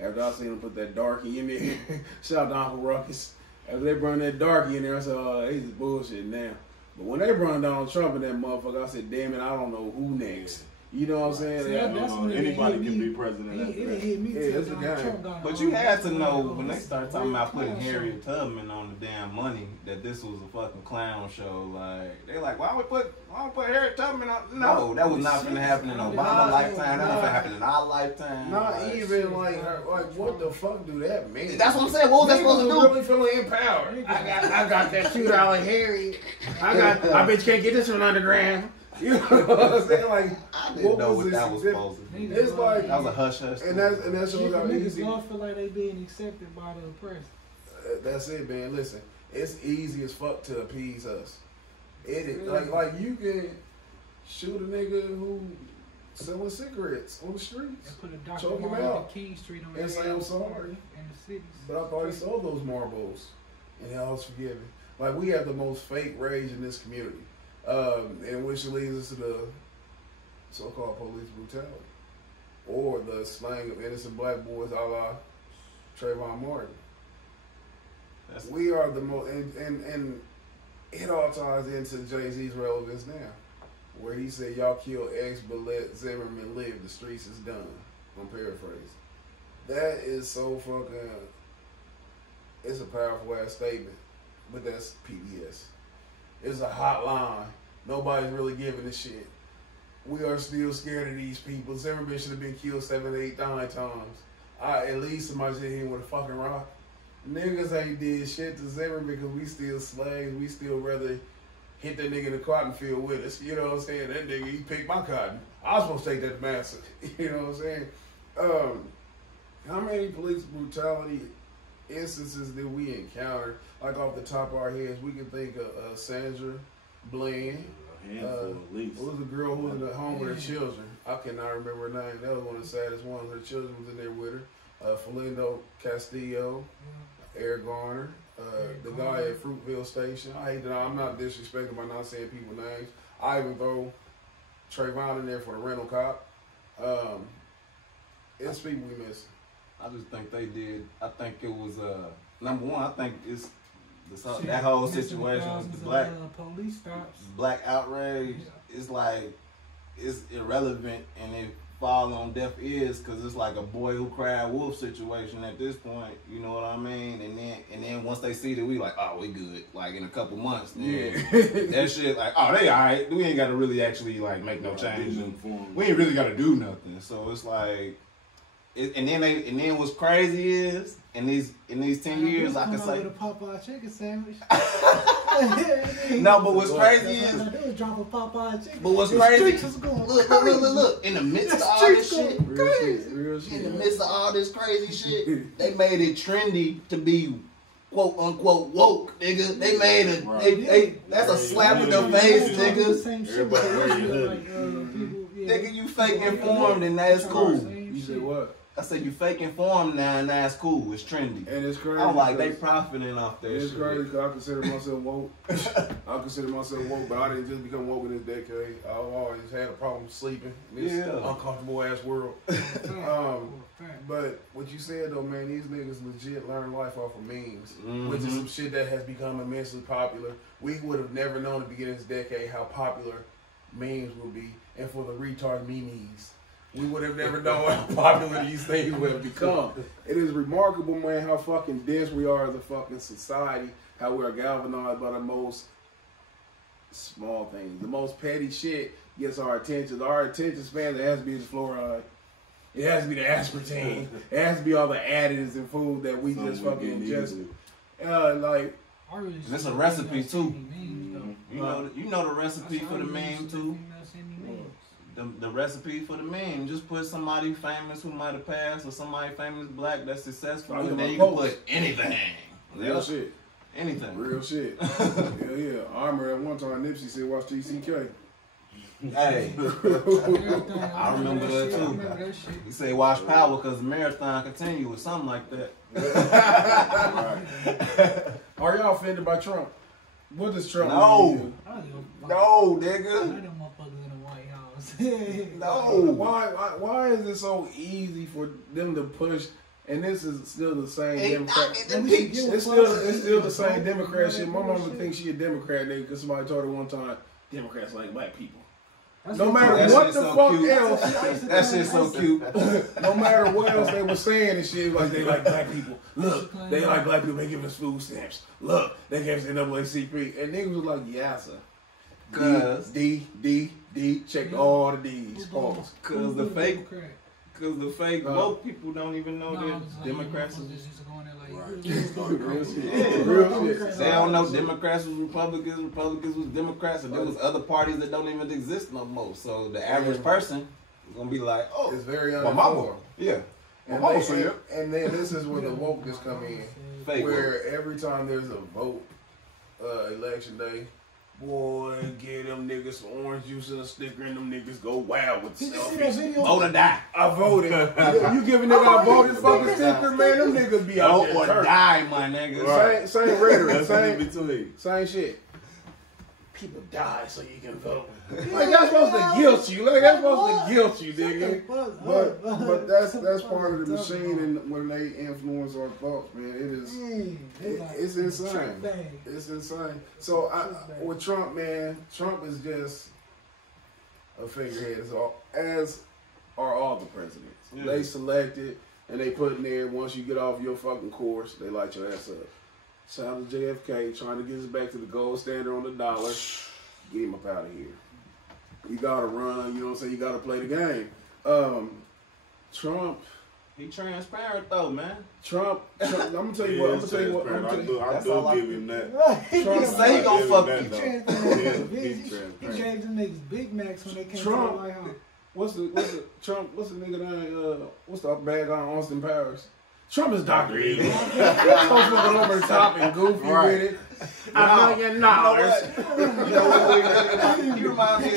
After I seen him put that darkie in there, shout out to Uncle Ruckus. After they brought that darkie in there, I said, oh, he's just bullshit now. But when they brought Donald Trump in that motherfucker, I said, damn it, I don't know who next. You know what I'm saying? See, anybody can be president. It hit me too. It's a game. But you had to know when they started talking about putting Harriet Tubman on the damn money that this was a fucking clown show. Like they like, why don't we put Harriet Tubman on? No, that was not gonna happen in Obama's lifetime. That was gonna happen in our lifetime. Not even like what the fuck do that mean? That's what I'm saying. What was that supposed to do? Really feeling empowered. I got that $2 Harriet. I bet you can't get this from underground. You know what I'm saying? Like, I didn't know what that was supposed to be. It's like that was a hush hush. And that shows how easy. Niggas don't feel like they being accepted by the oppressed. That's it, man. Listen, it's easy as fuck to appease us. It is like you can shoot a nigga who selling cigarettes on the streets, and put a Dr. choke him Martin out, King Street on and say I'm sorry. In the cities. But I thought he sold those marbles, and hell was forgiven. Like we have the most fake rage in this community. And which leads us to the so-called police brutality, or the slaying of innocent black boys, a la Trayvon Martin. We are the most, and it all ties into Jay-Z's relevance now, where he said, "Y'all kill X, but let Zimmerman live. The streets is done." I'm paraphrasing. That is so fucking. It's a powerful ass statement, but that's PBS. It's a hotline. Nobody's really giving a shit. We are still scared of these people. Zimmerman should have been killed 7 to 8 times. At least somebody should hit him with a fucking rock. Niggas ain't did shit to Zimmerman because we still slaves. We still rather hit that nigga in the cotton field with us. You know what I'm saying? That nigga, he picked my cotton. I was supposed to take that to Massa. You know what I'm saying? How many police brutality instances did we encounter? Like off the top of our heads, we can think of Sandra Bland. A handful at least. It was a girl who was in the home with her children. I cannot remember her name. That was one of the saddest ones. Her children was in there with her. Philindo Castillo, Eric Garner, the guy at Fruitville Station. I hate that I'm not disrespecting by not saying people's names. I even throw Trayvon in there for the rental cop. It's people we missing. I just think they did. I think it was number one. I think it's that whole situation with the black police stops, black outrage. It's like it's irrelevant and it fall on deaf ears because it's like a boy who cried wolf situation at this point. You know what I mean? And then once they see that we like, oh, we good. Like in a couple months, then that shit like, oh, they all right. We ain't got to really actually like make no change. We ain't really got to do nothing. So it's like. And then what's crazy is in these 10 years I can say with a Popeye chicken sandwich. No, but what's crazy is they was dropping Popeye chicken. But what's crazy? Look! In the midst of all this shit, real shit. In the midst of all this crazy shit, they made it trendy to be quote unquote woke, nigga. They made it. That's a slap in the face, nigga. Everybody wear your hoodie. Nigga, you fake informed and that's cool. You said what? I said you fake informed now and that's cool. It's trendy. And it's crazy. I'm like, they profiting off that shit. It's crazy because I consider myself woke. But I didn't just become woke in this decade. I've always had a problem sleeping in this uncomfortable ass world. But what you said though, man, these niggas legit learn life off of memes, which is some shit that has become immensely popular. We would have never known at the beginning of this decade how popular memes would be, and for the retard memes. We would have never known how popular these things would have become. It is remarkable, man, how fucking dense we are as a fucking society, how we are galvanized by the most small things. The most petty shit gets our attention. Our attention span, it has to be the fluoride. It has to be the aspartame. It has to be all the additives in food that we just fucking ingest. Like, and it's a recipe too. You know the recipe for the meme too. The recipe for the meme, just put somebody famous who might have passed or somebody famous black that's successful, and then you can put anything. Real shit. Anything. Real shit. Yeah. I remember at one time Nipsey said, watch TCK. Hey. I remember that too. He said, watch Power because the marathon continue or something like that. Are y'all offended by Trump? What does Trump do? No, nigga. Them motherfuckers in the White House. No. Why is it so easy for them to push And this is still the same Democrat. It's still the same Democrat shit. My mama thinks she a Democrat nigga because somebody told her one time, Democrats like black people. No matter what the fuck else. That shit's so cute. No matter what else they were saying and shit, like they like black people. Look, they like black people, they give us food stamps. Look, they gave us NAACP. And niggas was like, yeah, sir. D, check all the D's. Pause. Cause the fake woke people don't even know that Democrats is real shit. They don't know Democrats was Republicans, Republicans was Democrats, and there was other parties that don't even exist no more. So the average person is gonna be like, oh, it's very uninformed. Yeah. And then this is where the wokeness come in. Fake where woke. Every time there's a vote, election day, boy, get them niggas some orange juice and a sticker, and them niggas go wild with selfies. Vote or die. I voted. You give a nigga a voted fucking sticker, man, them niggas be out there. Vote or die, my nigga. Right. Same rhetoric, same shit. People die so you can vote. Like that's supposed to guilt you. Like that's supposed to guilt you, nigga. But that's part of the machine, and when they influence our thoughts, man, it's insane. It's insane. So with Trump, man, Trump is just a figurehead, as are all the presidents. Yeah. They selected and they put in there. Once you get off your fucking course, they light your ass up. Shout out to JFK trying to get us back to the gold standard on the dollar. Get him up out of here. You gotta run, you know what I'm saying? You gotta play the game. Trump. He transparent though, man. Trump I'm gonna tell you what. I do give him that. Trump say he gonna fuck you though. He gave them niggas Big Macs when they came to the White House. What's the nigga name? What's the bad guy on Austin Powers? Trump is Dr. Evil. He's supposed to go over the top and goofy with it. $1 million. You remind me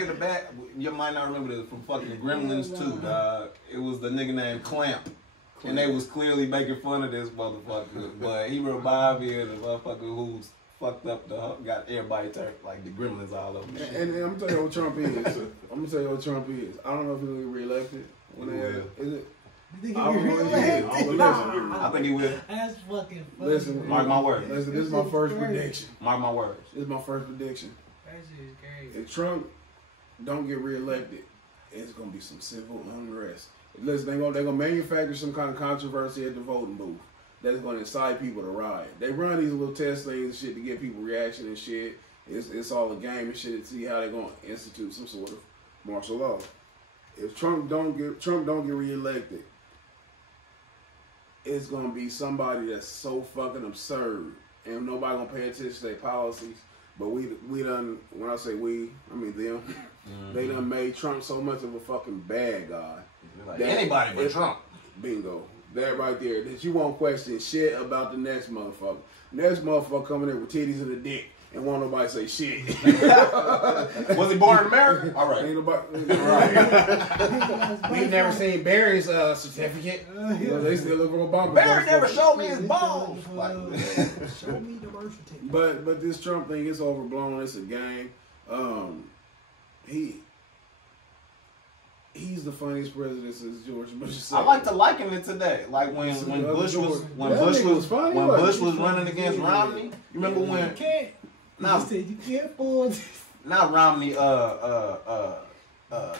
of the back. You might not remember this from fucking Gremlins 2, dog. It was the nigga named Clamp. And they was clearly making fun of this motherfucker. But he reminded me of the motherfucker who's fucked up got everybody turned like the Gremlins all over. And I'm gonna tell you what Trump is. I don't know if he'll get reelected. Is it? I think he will. That's fucking funny. Listen, mark my words. Listen, this is my first prediction. Mark my words. This is my first prediction. That shit is crazy. If Trump don't get reelected, it's gonna be some civil unrest. Listen, they're gonna manufacture some kind of controversy at the voting booth that's gonna incite people to riot. They run these little test things and shit to get people reaction and shit. It's all a game and shit to see how they're gonna institute some sort of martial law. If Trump don't get reelected, it's gonna be somebody that's so fucking absurd, and nobody gonna pay attention to their policies. But we done. When I say we, I mean them. Mm-hmm. They done made Trump so much of a fucking bad guy. Like anybody but Trump. Bingo. That right there. That you won't question shit about the next motherfucker. Next motherfucker coming in with titties and a dick. And won't nobody say shit. Was he born in America? All right. Ain't nobody. Right. We never seen Barry's certificate. They still look for Obama. Barry never showed me his balls. Show me the birth certificate. But this Trump thing is overblown. It's a game. He's the funniest president since George Bush. I like to liken it today, like when Bush was running against Romney. You remember when? Now you can't afford. Not Romney.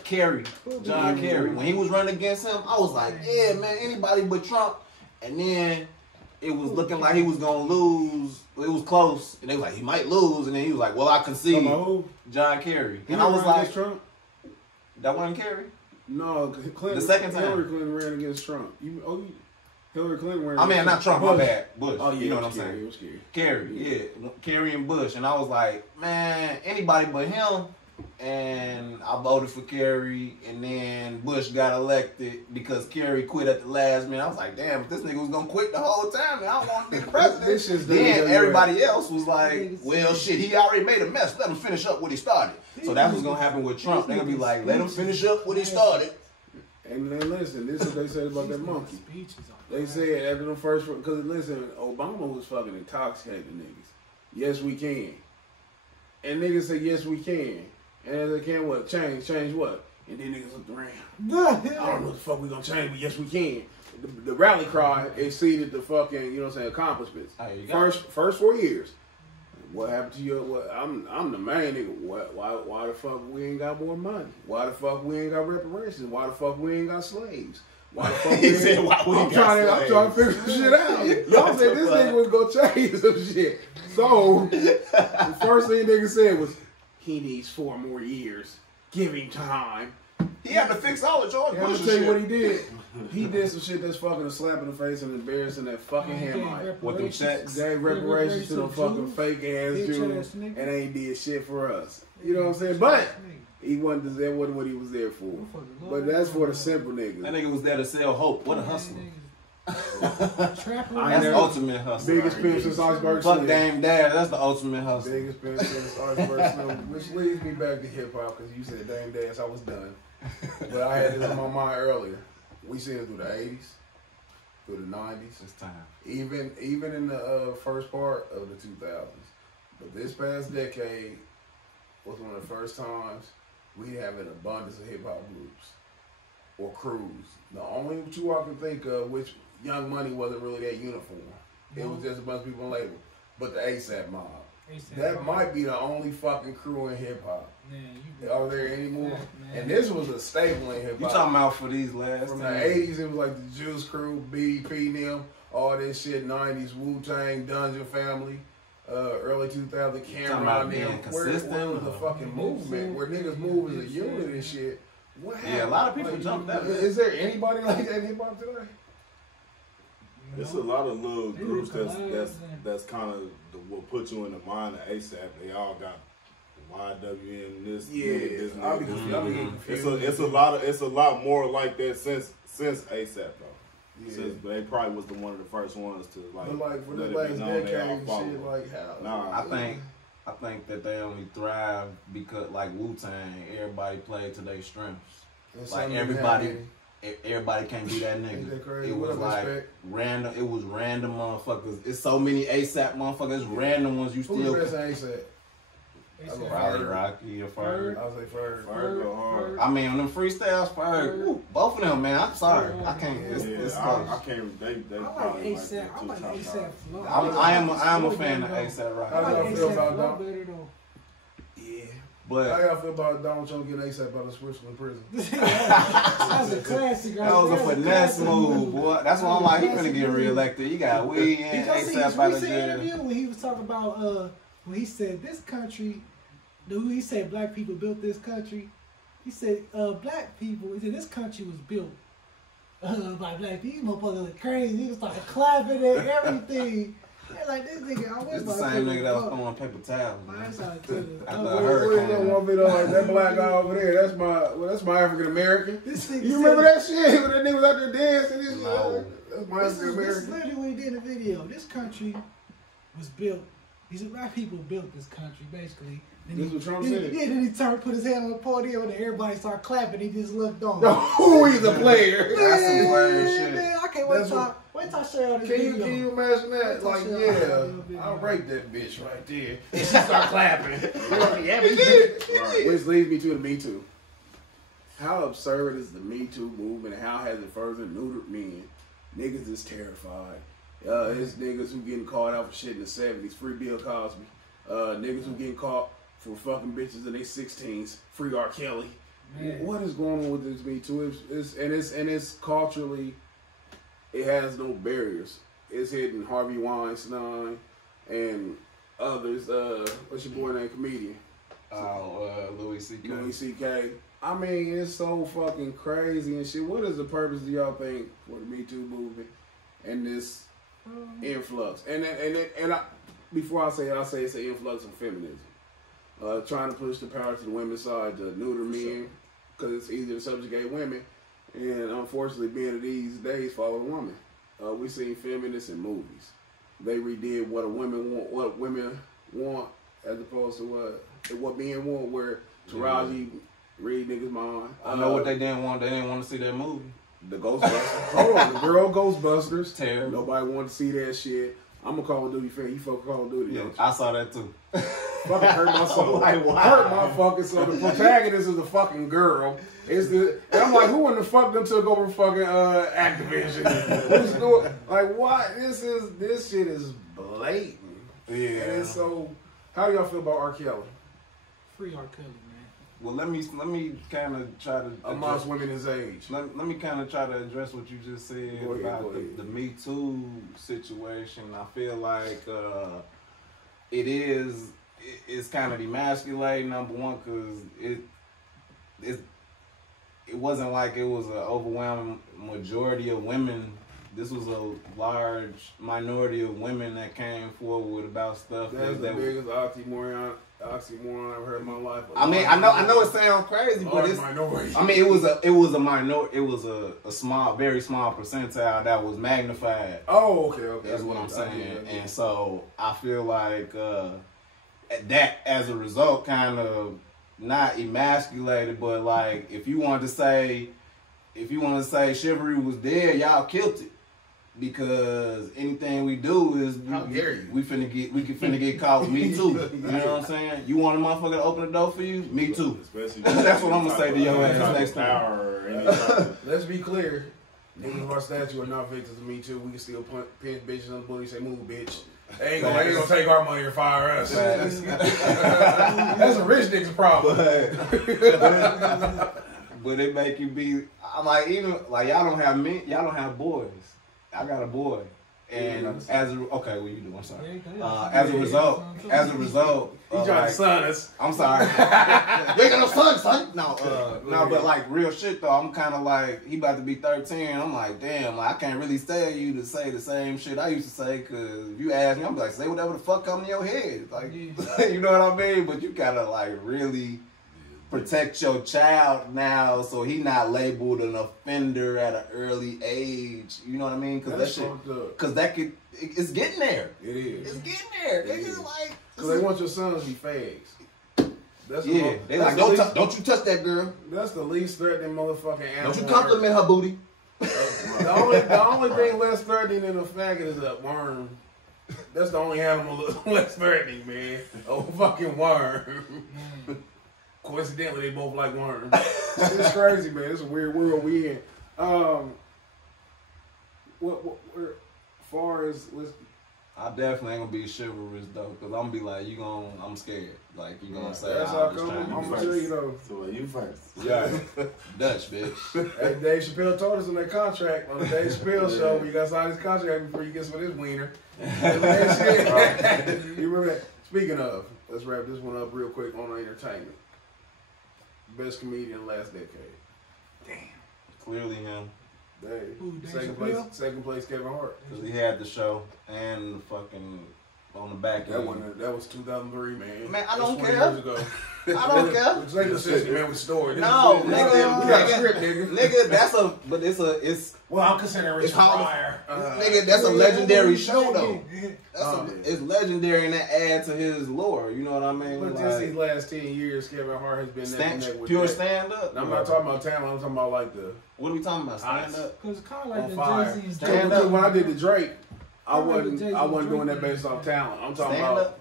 Kerry, John Kerry. When he was running against him, I was like, yeah, man, anybody but Trump. And then it was looking like he was gonna lose. It was close, and they was like, he might lose. And then he was like, well, I concede. John Kerry. And I was like, Trump. That wasn't Kerry. No, Clinton. The second time Hillary Clinton ran against Trump. Hillary Clinton ran. I mean, not Trump. My bad. Bush. Oh yeah, you know what I'm saying. It was Kerry. Kerry, yeah, Kerry and Bush, and I was like, man, anybody but him. And I voted for Kerry, and then Bush got elected because Kerry quit at the last minute. I was like, damn, if this nigga was gonna quit the whole time, man, I don't want to be the president. Then everybody else was like, well, shit, he already made a mess. Let him finish up what he started. So that's what's gonna happen with Trump. They're gonna be like, let him finish up what he started. And then listen, this is what they said about that monkey. They said after the first, because listen, Obama was fucking intoxicating niggas. Yes, we can. And niggas said, yes, we can. And they can what? Change what? And then niggas looked around. I don't know what the fuck we gonna change, but yes we can. The rally cry exceeded the fucking, you know what I'm saying, accomplishments. First 4 years. What happened to you? I'm the main nigga. Why the fuck we ain't got more money? Why the fuck we ain't got reparations? Why the fuck we ain't got slaves? Why the fuck we ain't I'm trying to figure some shit out. Y'all said this nigga was gonna change some shit. So the first thing nigga said was he needs 4 more years. Give him time. He had to fix all the George Bush shit. Tell you what he did. He did some shit that's fucking a slap in the face and embarrassing that fucking Hamite. With them checks. Gave reparations to them fucking fake ass Jews and ain't did shit for us. You know what I'm saying? But he wasn't what he was there for. But that's for the simple niggas. That nigga was there to sell hope. What a hustler. That's the ultimate hustle. Biggest pimp since Iceberg Fuck Slim. Dame Dad, that's the ultimate hustle. Biggest pimp since Iceberg Slim. Which leads me back to hip hop because you said Dame Dance, I was done. But I had this in my mind earlier. We seen it through the 80s, through the 90s. It's time. Even in the first part of the 2000s. But this past decade was one of the first times we have an abundance of hip hop groups or crews. The only two I can think of, which Young Money wasn't really that uniform. It was just a bunch of people on label. But the ASAP mob. That might be the only fucking crew in hip hop. Are there any more? And this was a staple in hip hop. You talking about for these last From the 80s, it was like the Juice Crew, BDP, them, all this shit. 90s, Wu-Tang, Dungeon Family, early 2000, Cameron, them. Where was the fucking movement where niggas move as a unit and shit? What happened? Yeah, a lot of people jumped that. Is there anybody like that in hip hop today? It's a lot of little groups that's kind of what put you in the mind of ASAP. They all got YWN this. This it's a lot more like that since ASAP though. Yeah. But they probably was one of the first ones to like. But like for the last decade, shit like how? Nah, I think that they only thrive because like Wu-Tang, everybody played to their strengths. Like everybody can't be that nigga. It was like random. It was random motherfuckers. It's so many ASAP motherfuckers. Random ones you still. Who's the best ASAP? Probably Rocky or Ferg. I'll say Ferg. I mean, on them freestyles, Ferg. Both of them, man. I'm sorry, I can't. I can't. They I like ASAP. I like ASAP Flow. I am a fan of ASAP Rocky. How do y'all feel about that? Yeah. But how y'all feel about Donald Trump getting ASAP out of Switzerland prison? That was a classic. That was a finesse move, boy. That's why I'm like, he finna get reelected. You got weed and ASAP out of jail. Interview when he was talking about when he said this country, he said black people built this country. He said black people. He said this country was built by black people. These motherfuckers look crazy. He was started clapping and everything. And like this nigga, I was It's the same nigga that was throwing paper towels. That black guy over there, that's my African American. You remember that shit when that nigga was out there dancing? That's my African American. This is literally what he did in the video. This country was built. These black people built this country, basically. This is what Trump said? Yeah, then he turned, put his hand on the podium, and everybody started clapping. He just looked on. Oh, he's a player. That's some weird shit. Man, I can't wait till I share all this video. Can you imagine that? Like, yeah, I'll rape that bitch right there. And she start clapping. Yeah, we did. Which leads me to the Me Too. How absurd is the Me Too movement, and how has it further neutered men? Niggas is terrified. It's niggas who getting caught out for shit in the 70s. Free Bill Cosby. Niggas who getting caught for fucking bitches in their 16s. Free R. Kelly. Man. What is going on with this Me Too? It's culturally, it has no barriers. It's hitting Harvey Weinstein and others. What's your boy name? Comedian. Louis C.K. Louis C.K. I mean, it's so fucking crazy and shit. What is the purpose, do y'all think, for the Me Too movement and this influx? Before I say it, I'll say it's an influx of feminism. Trying to push the power to the women's side to neuter men because it's easier to subjugate women. And unfortunately, being these days, follow a woman. We see feminists in movies. They redid what women want, as opposed to what men want, where Taraji read niggas' mind. I know what they didn't want. They didn't want to see that movie. The Ghostbusters. Hold on, the girl Ghostbusters. Terrible. Nobody wanted to see that shit. I'm a Call of Duty fan. You fuck Call of Duty. Yeah, I saw that too. Fucking hurt my soul. Like, wow. Hurt my fucking soul. The protagonist is a fucking girl. And I'm like, who in the fuck them took over fucking Activision? Who's doing, like, what? This shit is blatant. Yeah. And it's so, how do y'all feel about R. Kelly? Free R. Kelly, man. Well, let me kind of try to Amongst women his age. Let me kind of try to address what you just said Go ahead, about the Me Too situation. I feel like it's kind of emasculating, number one, because it wasn't like it was an overwhelming majority of women. This was a large minority of women that came forward about stuff. That's the biggest oxymoron I've heard in my life. I mean, I know it sounds crazy, but it's minority. I mean, it was a small, very small percentile that was magnified. Oh, okay. That's what I'm saying. And so I feel like that, as a result, kind of not emasculated, but like if you want to say chivalry was dead, y'all killed it. Because anything we do is How dare you? we finna get caught with Me Too. You know what I'm saying? You want a motherfucker to open the door for you? Me too. Especially That's what I'm gonna say to your ass next time. Power. Let's be clear. Niggas of our statue are not victims of Me Too. We can still pinch bitches on the booty and say, move, bitch. They ain't gonna take our money or fire us. That's a rich nigga's problem. But it make you be. I'm like, even like y'all don't have boys. I got a boy, and okay, what you do? I'm sorry. As a result, he trying to son us. I'm sorry. You ain't got no son. No, but like real shit though. I'm kind of like he about to be 13. I'm like, damn, like, I can't really tell you to say the same shit I used to say, because if you ask me, I'm like, say whatever the fuck come in your head, like you know what I mean. But you gotta like really protect your child now, so he not labeled an offender at an early age. You know what I mean? Because it's getting there. It is. It's getting there. Niggas like, because they want your sons to be fags. They like, don't you touch that girl. That's the least threatening motherfucking animal. Don't you compliment her booty. The only thing less threatening than a faggot is a worm. That's the only animal less threatening, man. A fucking worm. Coincidentally, they both like worms. It's crazy, man. It's a weird world we in. Far as I definitely ain't gonna be chivalrous though, because I'm gonna be like, I'm scared. Like you gonna say, that's how come. I'm gonna tell you though. So you first. Yeah, Dutch bitch. Hey, Dave Chappelle told us in that contract on the Dave Chappelle show, you gotta sign this contract before you get some of this wiener. You remember that? Speaking of, let's wrap this one up real quick on entertainment. Best comedian last decade. Damn. Clearly him. Dave. Second place Kevin Hart. Because he had the show and the fucking on the back end. That was 2003, man. Man, I don't 20 care. Years ago. I don't care. It's like the system, man, with story. No, nigga. It's well, I'm considering Richard Pryor. Nigga, that's a legendary show though. It's legendary, and that adds to his lore. You know what I mean? But just these last 10 years, Kevin Hart has been that with pure that. stand up. I'm not talking about talent. I'm talking about like the. What are we talking about? Stand up. Because it's kind of like On the fire. Jay-Z's Stand up. When I did the Drake, I wasn't Jay-Z doing that Drake based off talent. I'm talking Stand about. up.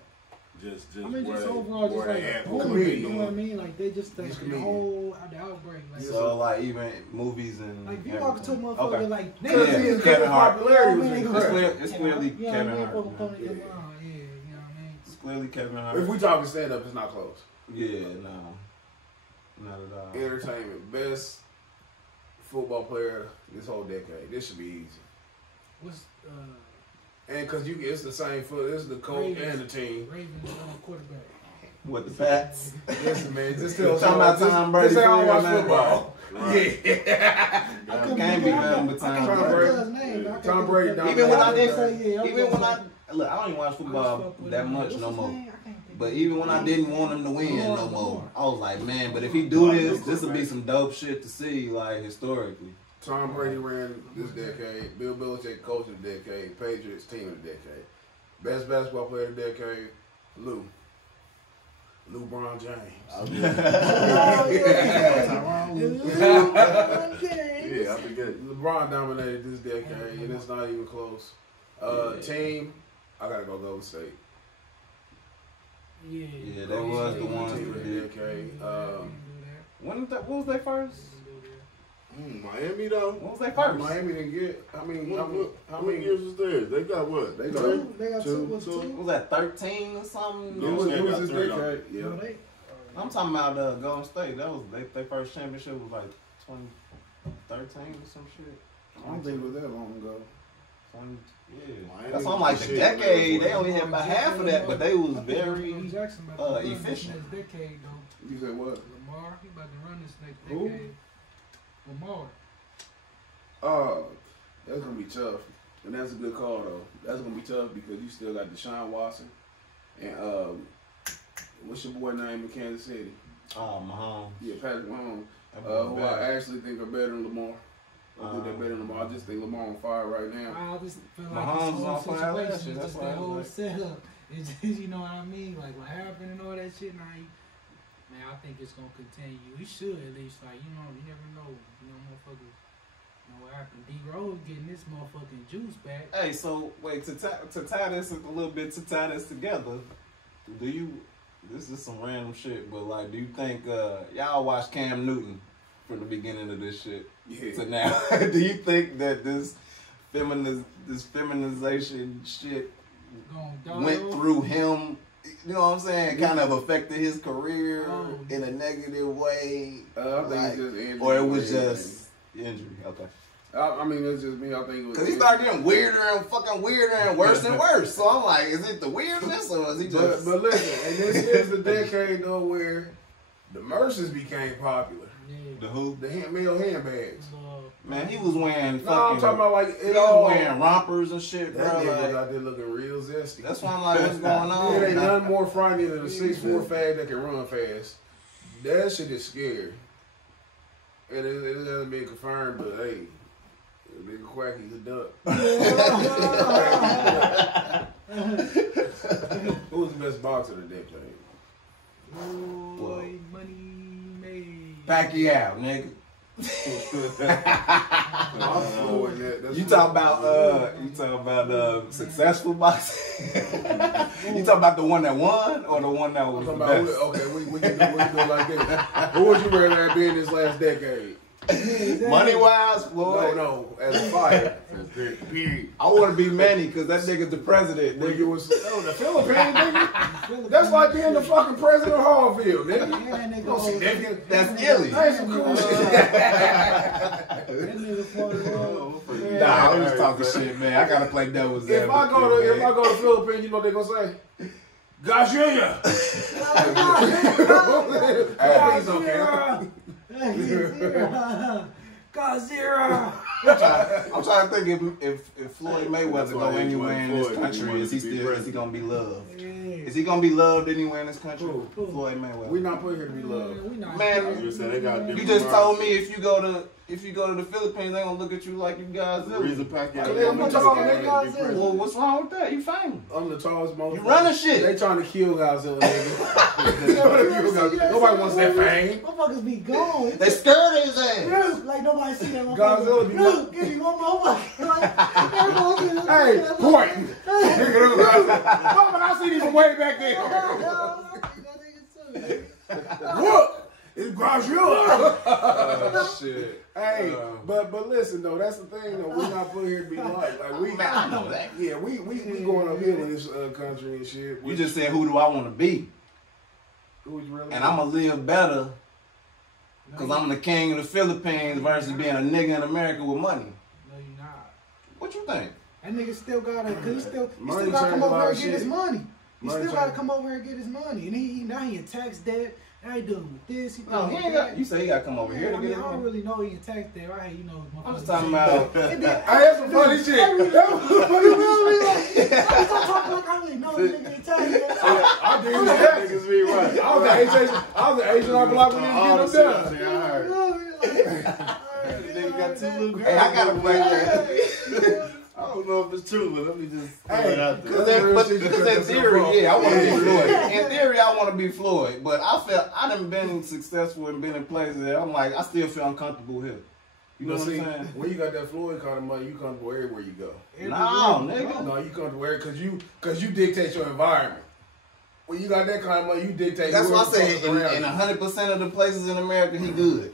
Just I mean, where just they- overall, just where like they at. movie, Comedian. you know what I mean? Like they just like He's the comedian. whole the outbreak. Like, So like even movies and like if you walk to a motherfucker okay. like Because Yeah, his Kevin Hart. popularity was Yeah, incredible. It's clearly you know Kevin what I mean? Hart. Fucking Yeah. you know what I mean? It's clearly Kevin Hart. If we talking stand up, it's not close. Yeah, no, not at all. Entertainment, best football player this whole decade. This should be easy. What's And because it's the same foot. This is the coach and the team. Ravens quarterback? What the Pats? Listen, man, just tell Talking about Tom Brady. This ain't watch man. football. Right. Yeah. Can't be nothing but Tom Brady. Tom Brady. Even when I didn't. look, I don't even watch football that much no more. But even when I didn't want him to win no more, I was like, man, but if he do this will be some dope shit to see, like, historically. Tom Brady ran this decade. Bill Belichick coach of the decade. Patriots team of the decade. Best basketball player of the decade. LeBron James. Yeah, I forget. LeBron dominated this decade, and it's not even close. Team, I gotta go Golden State. Yeah, that was the one. Decade. When what was they first? Miami though. What was they first? Miami didn't get. How many years was theirs? They got what? They got They got two. What was that 13 or something? It was his decade. Yeah. No, they, I'm talking about Golden State. That was their first championship was like 2013 or some shit. I don't think it was that long ago. 20, yeah. Miami That's on like the shit, decade. man. They only had about half of that, but they was very Jackson about to run efficient. This next decade, though. You said what? Lamar, he about to run this next Who? decade. Lamar. That's gonna be tough, and that's a good call though. That's gonna be tough because you still got Deshaun Watson, and what's your boy name in Kansas City? Mahomes. Yeah, Patrick Mahomes. Who I actually think are better than Lamar. I think they're better than Lamar. I just think Lamar on fire right now. I just feel like Mahomes this on whole fire last situation year, is that's just why that I was whole like- setup. It's just, you know what I mean? Like what happened and all that shit. Now, man, I think it's gonna continue. We should at least, like, you know, you never know. You know, motherfuckers. You know what happened? D Rose getting this motherfucking juice back. Hey, so wait to tie this a little bit to tie this together. Do you? This is some random shit, but like, do you think y'all watch Cam Newton from the beginning of this shit to now? Do you think that this feminization shit went through him? You know what I'm saying? Kind of affected his career in a negative way. I think it's just injury. Or it was just injury. Okay. I mean, it's just me. I think it was Because he started getting weirder and worse and worse. So I'm like, is it the weirdness or is he just... But listen, and this is the decade though where the Merces became popular. Yeah. The who? The male handbags. Man, he was wearing fucking... No, I'm talking about like he it was all. wearing rompers and shit, bro. That nigga was Like, out there looking real zesty. that's why I'm like, what's going on? It ain't nothing more frightening than a 6'4" fag that can run fast. That shit is scary. And it hasn't been confirmed, but hey, nigga Quacky's a duck. Who was the best boxer of the decade? Boy, money made. Pacquiao, nigga. I'm Floyd. You talking about successful boxing? You talking about the one that won or the one that was the best? Okay, we can do it like this. Who would you rather have been this last decade? Money wise, Floyd. No, as a fighter. I want to be Manny because that nigga's the president. Nigga Nigga was the Philippines, nigga. That's like being the fucking president of Harville, nigga. Yeah, nigga. Don't see nigga. That's illy. That's some cool shit. That nigga for Nah, I'm just talking shit, man. I gotta play devil's If I go to the Philippines, you know what they gonna say? Gajilla. Philippines don't care. Godzilla. I'm trying to think if Floyd Mayweather go anywhere in this country, is he gonna be loved? Is he gonna be loved anywhere in this country? Who? Floyd Mayweather. We not put here to be loved. Man, You said they got different you just told me markets. if you go to the Philippines, they gonna look at you like you guys. The reason Pacquiao Yeah, won I'm the talking decade about is niggas. because- Well, what's wrong with that? You famous. I'm the tallest motherfucker. You running shit. They trying to kill Godzilla, nigga. Nobody wants that fame. Motherfuckers be gone. They scared his ass. Like nobody see that motherfucker. Godzilla be Look, give me one more. Hey, point. Motherfucker, I see these from way back there. Look, it's Godzilla. Oh shit. Hey, but listen though, that's the thing though. We're not put here to be liked. Like we, I know that. yeah, we going uphill in this country and shit. You just said, who do I want to be? Who you really? And I'm gonna live better because I'm the king of the Philippines versus being a nigga in America with money. No, you not. What you think? That nigga still gotta, cause he still Money gotta come change a over lot here of and get his shit. money. He Money still gotta change. come over here and get his money. And now he in tax debt. Now he dealing with this. He No, dealing he with ain't that. got. You say he got to come over here to I get mean, it. I don't really know he in tax debt. I hate, you know, I'm just motherfuckers talking say- about. I had some funny shit. That was funny. I'm talking like I really know the nigga in tax debt. I did Niggas that. be right. I was the Asian on block when he was All the getting them shit done. I heard. Nigga got two little girls. Hey, I gotta play that. I don't know if it's true, but let me just throw Hey, it out there. Because in theory, yeah, I want to be Floyd. In theory, I want to be Floyd. But I done been successful and been in places that I'm like, I still feel uncomfortable here. You know But what see, I'm saying? when you got that Floyd kind of money, you comfortable everywhere you go. No, nigga. No, you comfortable everywhere because you dictate your environment. when you got that kind of money, you dictate. That's why I whoever say fucking around in you. 100% of the places in America, he good.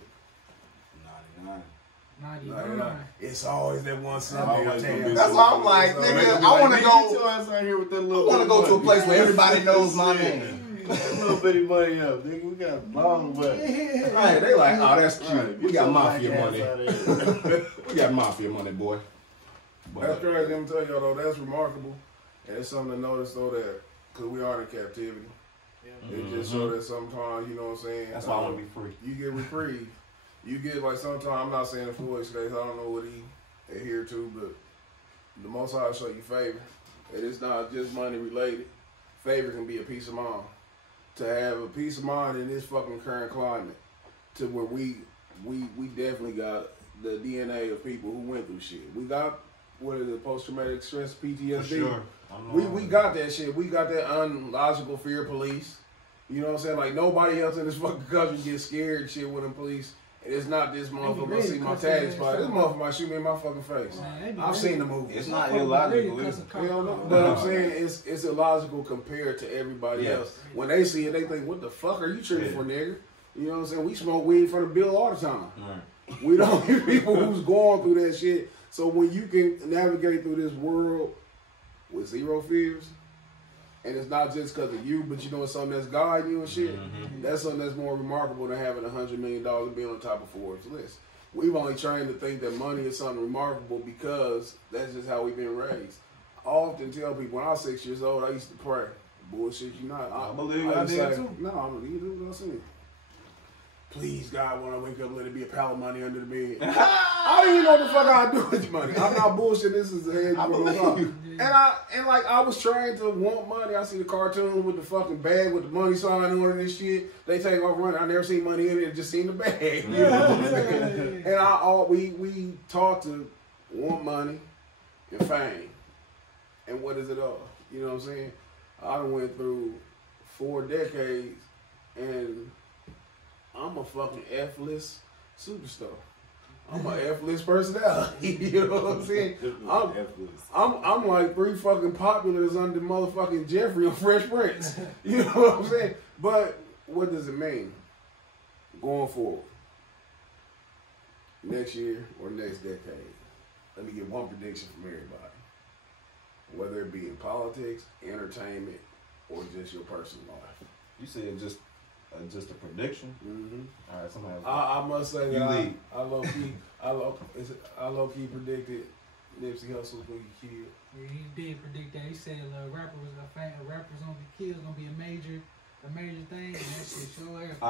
99. It's always that one something. Always gonna be That's why I'm like, nigga, I want to go. out here with that I little. want to go to a place where everybody knows my name. That little bitty money up, nigga. We got long butt. Right, they like, oh, that's cute. Right, We got mafia ass money. out of here. We got mafia money, boy. That's crazy. Let me tell y'all though, that's remarkable, and it's something to notice though that because we are in captivity. It just show that sometimes, you know what I'm saying. That's why I want to be free. You get reprieve. You get like sometimes I'm not saying the Floyd case. I don't know what he adhere to, but the Most High will show you favor, and it's not just money related. Favor can be a peace of mind. To have a peace of mind in this fucking current climate, to where we definitely got the DNA of people who went through shit. We got what is it, post traumatic stress, PTSD. For sure. We got that shit. We got that unlogical fear of police. You know what I'm saying? Like nobody else in this fucking country gets scared and shit with them police. And it's not this motherfucker gonna see my tatted spot. This motherfucker might shoot me in my fucking face. I've seen the movie. It's not illogical. But I'm saying it's illogical compared to everybody else. When they see it, they think, "What the fuck are you tripping for, nigga?" You know what I'm saying? We smoke weed in front of Bill all the time. Right. We don't hear people who's going through that shit. So when you can navigate through this world with zero fears, and it's not just because of you, but you know it's something that's guiding you and shit, that's something that's more remarkable than having $100 million and being on top of Forbes list. We've only trained to think that money is something remarkable because that's just how we've been raised. I often tell people when I was 6 years old, I used to pray. Bullshit, you not. I believe I used to did say, too. No, I believe you do what I said. Please, God, when I wake up, let it be a pile of money under the bed. I don't even know what the fuck I do with money. I'm not bullshit. This is the head I you believe go you. And like I was trying to want money. I see the cartoon with the fucking bag with the money sign on it and shit. They take off running. I never seen money in it. Just seen the bag. You know what I'm saying? And we taught to want money and fame. And what is it all? You know what I'm saying? I done went through 4 decades and I'm a fucking F-list superstar. I'm a F-list personality. You know what I'm saying? I'm like 3 fucking populars under motherfucking Jeffrey or Fresh Prince. You know what I'm saying? But what does it mean going forward? Next year or next decade? Let me get one prediction from everybody. Whether it be in politics, entertainment, or just your personal life. You said just a prediction. All right, somebody else. I must say You that lead. I low key predicted Nipsey Hussle was gonna get killed. Yeah, he did predict that. He said rappers gonna be killed, gonna be a major thing, and that shit sure happened. I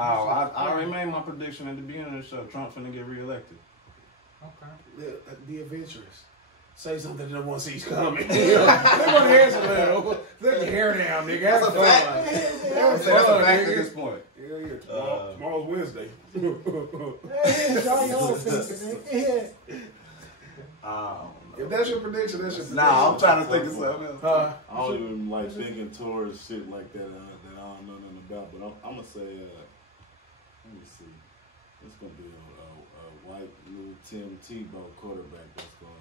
already made my prediction at the beginning of the show. Trump finna get reelected. Okay. The adventurous. Say something that no one sees coming. They want to hear something. Let your hair down, nigga. That's a fact. That's a fact at this point. Yeah. Tomorrow's Wednesday. If that's your prediction, that's your prediction. Nah, I'm trying to think of something else. I don't even like thinking towards shit like that that I don't know nothing about. But I'm gonna say, let me see. It's gonna be a white little Tim Tebow quarterback that's gonna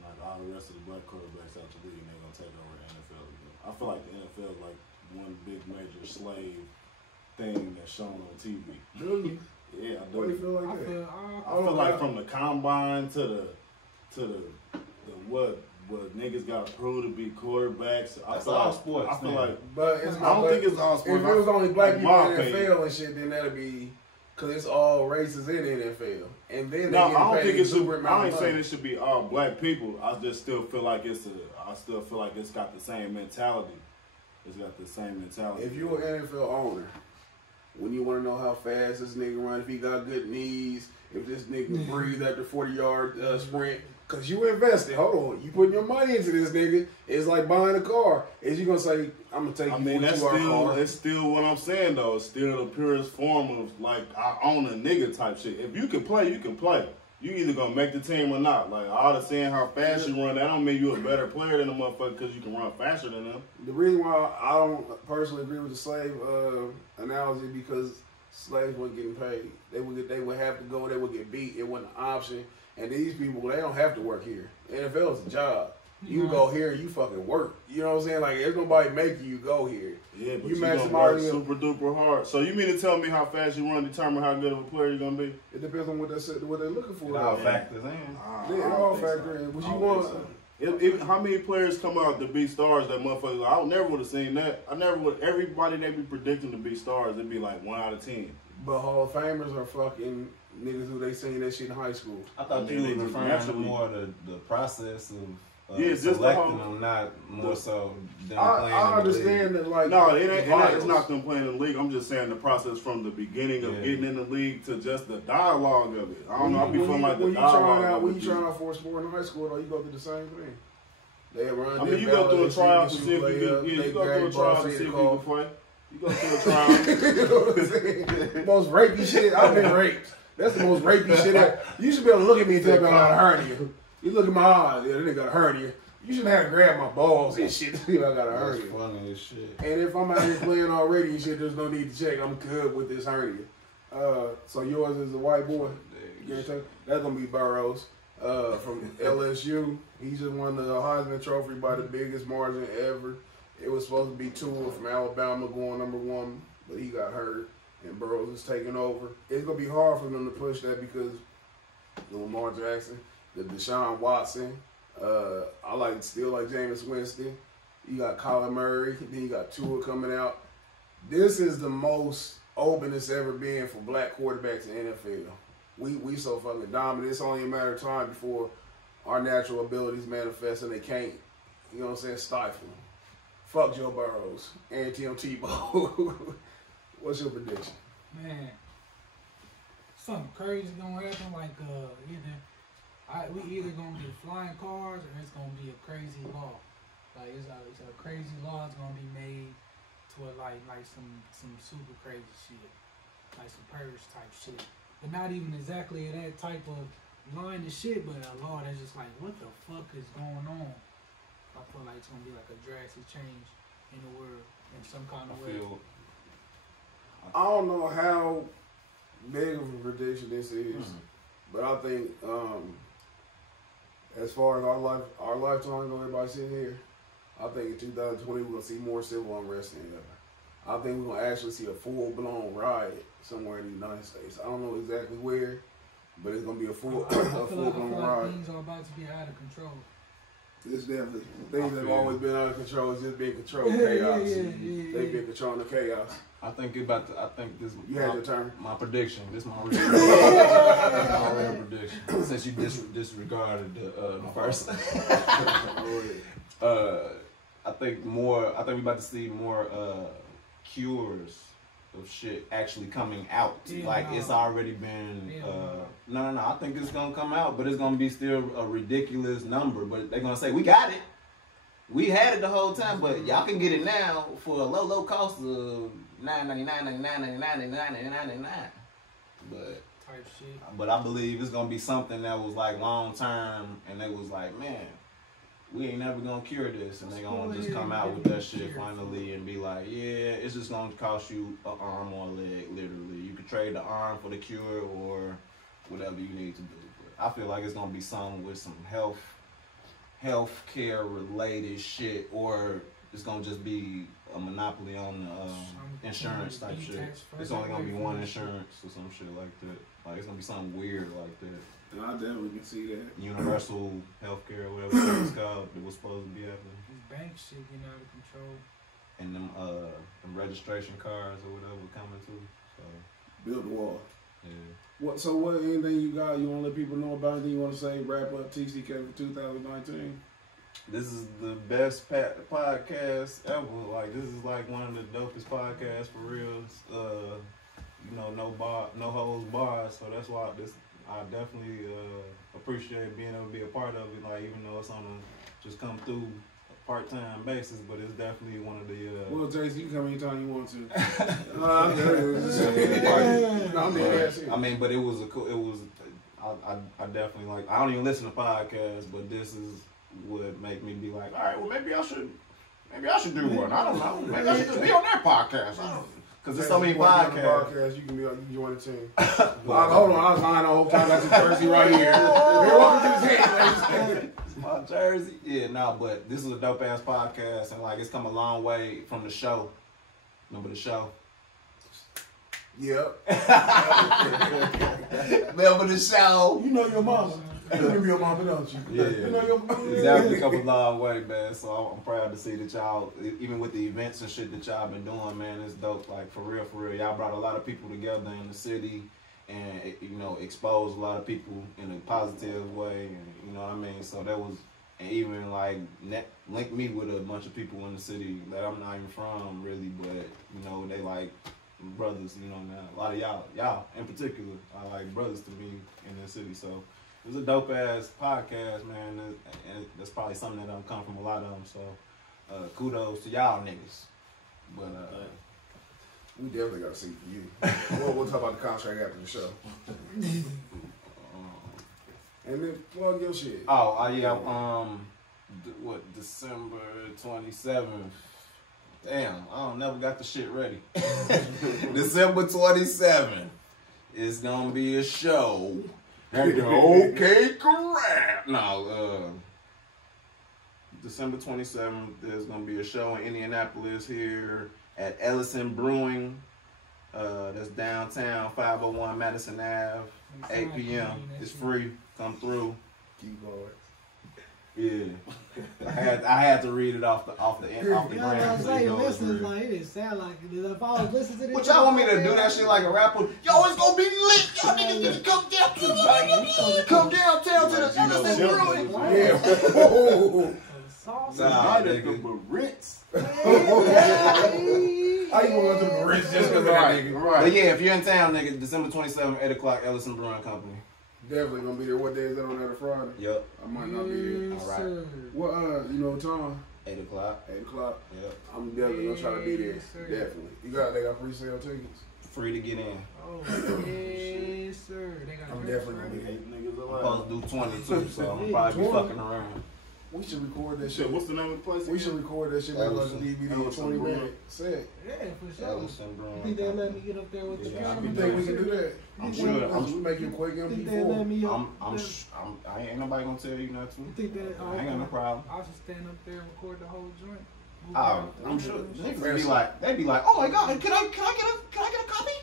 knock all the rest of the black quarterbacks out the league, and they're gonna take over the NFL again. I feel like the NFL is like one big major slave thing that's shown on TV. Do you? Yeah, I do. What do you feel like that? I feel like from the combine to the what niggas got to prove to be quarterbacks. That's all sports. I feel like, but it's I don't think it's all sports. If it was only black people my in the opinion. NFL and shit, then that'd be because it's all races in the NFL, and then No, they I don't get think paid it should. super amount I ain't of saying money. it should be all black people. I just still feel like it's got the same mentality. It's got the same mentality. If you're an NFL owner, when you want to know how fast this nigga run, if he got good knees, if this nigga breathe after 40-yard sprint, because you invested. Hold on, you putting your money into this nigga. It's like buying a car. Is you gonna say, I'm gonna take you for that's 2 hour car? that's still what I'm saying though. It's still the purest form of like I own a nigga type shit. If you can play, you can play. You either gonna make the team or not. Like all the saying how fast you run, that don't mean you a better player than a motherfucker because you can run faster than them. The reason why I don't personally agree with the slave analogy because slaves weren't getting paid. They would have to go. They would get beat. It wasn't an option. And these people, they don't have to work here. NFL is a job. You go here, you fucking work. You know what I'm saying? Like, there's nobody making you go here. Yeah, but you you gonna work maximize super duper hard. So you mean to tell me how fast you run determine how good of a player you're gonna be? It depends on what they're looking for. It all factors in. Yeah, it all factor in. What you want? How many players come out to be stars that motherfuckers? I never would have seen that. I never would. Everybody they be predicting to be stars, it'd be like 1 out of 10. But Hall of Famers are fucking niggas who they seen that shit in high school. I thought you were referring to more the process of just selecting them, not more so them playing I understand that, like, no, it's not them playing in the league. I'm just saying the process from the beginning of getting in the league to just the dialogue of it. I don't know. I be feeling like the dialogue. When you trying out for a sport in high school, though, you go through the same thing. They run. I mean, you go through a tryout to see if you can. You go through a tryout to see if you can play. You go through a tryout. You know what I'm saying? Most rapey shit. I've been raped. That's the most rapey shit ever. You should be able to look at me and tell me I got a hernia. You look at my eyes, yeah, they got a hernia. You should have to grab my balls and shit to see if I got a hernia. That's funny as shit. And if I'm out here playing already and shit, there's no need to check. I'm good with this hernia. So yours is a white boy. That's gonna be Burrows from LSU. He just won the Heisman Trophy by the biggest margin ever. It was supposed to be Tua from Alabama going #1, but he got hurt, and Burrows is taking over. It's gonna be hard for them to push that because Lamar Jackson, the Deshaun Watson. I still like Jameis Winston. You got Kyler Murray. Then you got Tua coming out. This is the most open it's ever been for black quarterbacks in the NFL. We so fucking dominant. It's only a matter of time before our natural abilities manifest and they can't, you know what I'm saying, stifle them. Fuck Joe Burrows and Tim Tebow. What's your prediction? Man, something crazy gonna happen. Like we either gonna get flying cars or it's gonna be a crazy law. Like it's a crazy law that's gonna be made to like some super crazy shit, like some purge type shit. But not even exactly that type of line of shit, but a law that's just like, what the fuck is going on? I feel like it's gonna be like a drastic change in the world in some kind of way. I don't know how big of a prediction this is, but I think as far as our lifetime, everybody sitting here, I think in 2020 we're gonna see more civil unrest than ever. I think we're gonna actually see a full-blown riot somewhere in the United States. I don't know exactly where, but it's gonna be a full-blown riot. Things are about to be out of control. It's definitely things that have always been out of control. It's just been controlled chaos. They've been controlling the chaos. I think this. You had your turn. My prediction. This my real prediction. Since you disregarded the first. I think we about to see more cures of shit actually coming out. It's already been. No. I think it's gonna come out, but it's gonna be still a ridiculous number. But they're gonna say we got it. We had it the whole time, but y'all can get it now for a low cost of $9.99. But I believe it's gonna be something that was like long term, and they was like, man, we ain't never gonna cure this, and they gonna just come out with that shit finally and be like, yeah, it's just gonna cost you an arm or a leg, literally. You could trade the arm for the cure or whatever you need to do. But I feel like it's gonna be something with some health care related shit, or it's gonna just be a monopoly on insurance type shit. It's only gonna be one insurance or some shit like that. Like it's gonna be something weird like that. I definitely can see that. Universal healthcare, whatever it's called, it was supposed to be happening. This bank shit getting out of control. And them registration cards or whatever coming too. So build the wall. Yeah. What anything you got you wanna let people know about, anything you wanna say, wrap up TCK for 2019? This is the best podcast ever. Like this is like one of the dopest podcasts for real. No holds barred. So that's why I definitely appreciate being able to be a part of it. Like even though it's on a just come through a part-time basis, but it's definitely one of the. Well, Jason, you can come anytime you want to. I mean, but it was I definitely like. I don't even listen to podcasts, but this is would make me be like, all right, well maybe I should do one. I don't know. Maybe I should just be on their podcast. Because there's so many podcasts. You can join the team. Hold on, I was lying the whole time. That's the jersey right here. You're welcome to the team. My jersey. Yeah, no, but this is a dope ass podcast, and like it's come a long way from the show. Remember the show? Yep. Remember the show? You know your mama. You remember your mama, don't you? Yeah. You know your mama. Exactly, come a long way, man. So I'm proud to see that y'all, even with the events and shit that y'all been doing, man, it's dope. Like for real, y'all brought a lot of people together in the city, and you know, exposed a lot of people in a positive way, and you know what I mean. So that was, and even like linked me with a bunch of people in the city that I'm not even from, really, but you know, they like brothers. You know, man. A lot of y'all in particular, are like brothers to me in the city. So. It was a dope ass podcast, man, and that's probably something that don't come from a lot of them. So, kudos to y'all niggas. But we definitely got to see for you. We'll talk about the contract after the show. And then plug your shit. Oh yeah, December 27th. Damn, I don't never got the shit ready. December 27th. It's gonna be a show. Okay, crap. No, December 27th, there's going to be a show in Indianapolis here at Ellison Brewing. That's downtown, 501 Madison Ave, 8 p.m. It's free. Come through. Keep going. Yeah, I had to read it off the gram. I was like, listeners, like it didn't sound like it. If I was listening to this, What y'all want me to do that shit like a rapper? Yo, it's gonna be lit. Y'all niggas need to come downtown to the Ellison Brewing. Yeah. Nah, nigga. Ritz. How you going to the Ritz just because of that nigga? Right. But yeah, if you're in town, nigga, December 27th, 8 o'clock, Ellison Brewing Company. Definitely gonna be there. What day is that on that Friday? Yep. I might not be there. All right. What you know time? 8 o'clock. 8 o'clock. Yep. I'm definitely gonna try to be there. Yes, sir. Definitely. They got pre-sale tickets. Free to get in. Oh, yes, sir. They got I'm drinks definitely gonna be ready. there. Niggas I'm alive. supposed to do 22, so I'm probably be 20. fucking around. We should record that Shit, shit. what's the name of the place? We should record that shit like a Ellison. DVD, a Ellison 20-minute set. Yeah, for sure. Ellison Brewing You think they'll let Company. me get up there with the Yeah, camera? You think we can do that? I'm You sure. think- We make it quick You think they'll let MP4. me up? I ain't nobody gonna tell you nothing. You think that? I ain't got no problem. I'll just stand up there and record the whole joint. Oh, I'm sure niggas be like, they be like, oh my god, can I get a copy?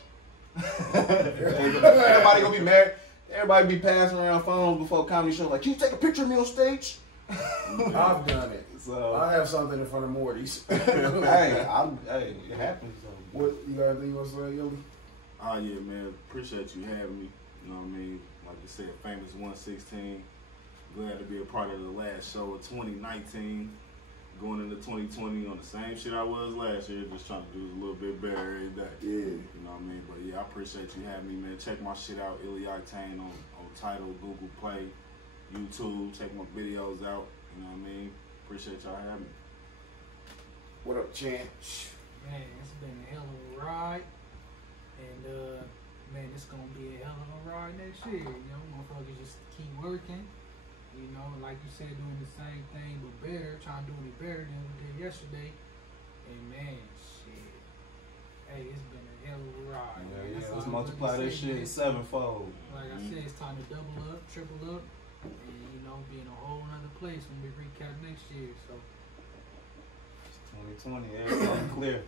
Everybody gonna be mad. Everybody be passing around phones before comedy show. Like, can you take a picture of me on stage? I've done it. So I have something in front of Morty's. hey, it happens. So. What you got anything you want to say, Yelly? Oh yeah, man. Appreciate you having me. You know what I mean? Like you said, Famous 116. Glad to be a part of the last show of 2019. Going into 2020 on the same shit I was last year, just trying to do a little bit better every day. Yeah. You know what I mean? But yeah, I appreciate you having me, man. Check my shit out, Illy Octane on Tidal, Google Play, YouTube. Check my videos out. You know what I mean? Appreciate y'all having me. What up, Chan? Man, it's been a hell of a ride. And, man, it's going to be a hell of a ride next year. You know, motherfuckers just keep working. You know, like you said, doing the same thing but better, trying to do it better than we did yesterday. And, man, shit. Hey, it's been a hell of a ride. man. Yeah, That's let's all I'm multiply gonna this say, shit man. sevenfold. Like I said, it's time to double up, triple up, and, you know, be in a whole other place when we recap next year. So, It's 2020, everything clear.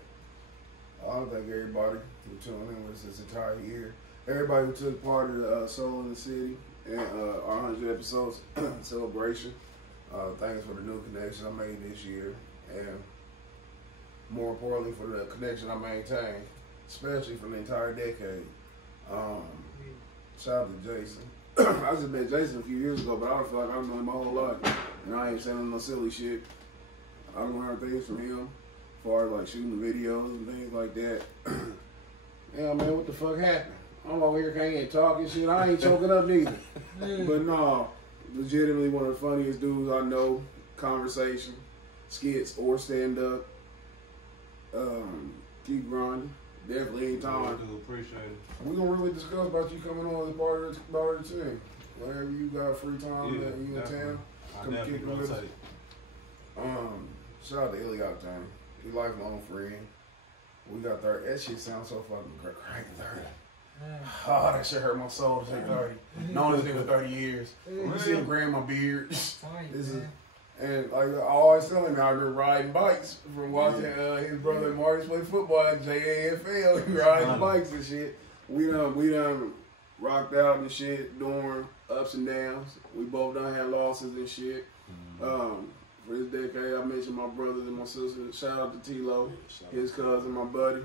I want to thank everybody who tuned in with us this entire year. Everybody who took part of the Soul in the City and our 100 episodes celebration. Thanks for the new connection I made this year. And more importantly, for the connection I maintained, especially for the entire decade. Shout out to Jason. I just met Jason a few years ago, but I don't feel like I've known him my whole life. And I ain't saying no silly shit. I learned things from him. As far as like shooting the videos and things like that. Yeah, man, what the fuck happened? I'm over here can't even talk and shit. I ain't choking up neither. But no, legitimately one of the funniest dudes I know. Conversation, skits, or stand up. Keep grinding. Definitely ain't I time. do appreciate it. We're gonna really discuss about you coming on as part of the team. Whenever you got free time Yeah, and you in town. I Come definitely kick it with us. rotate. Shout out to Illy Octane. He lifelong friend. We got 30. That shit sounds so fucking crack 30. Oh, that shit hurt my soul to say 30. Known this nigga 30 years. You see the gray in my beard. This is, and like I always tell him, I grew riding bikes from watching his brother Marcus play football at JAFL. He riding bikes and shit. We done rocked out and shit during ups and downs. We both done had losses and shit. For this decade, I mentioned my brothers and my sisters. Shout out to T-Lo, his cousin, my buddy.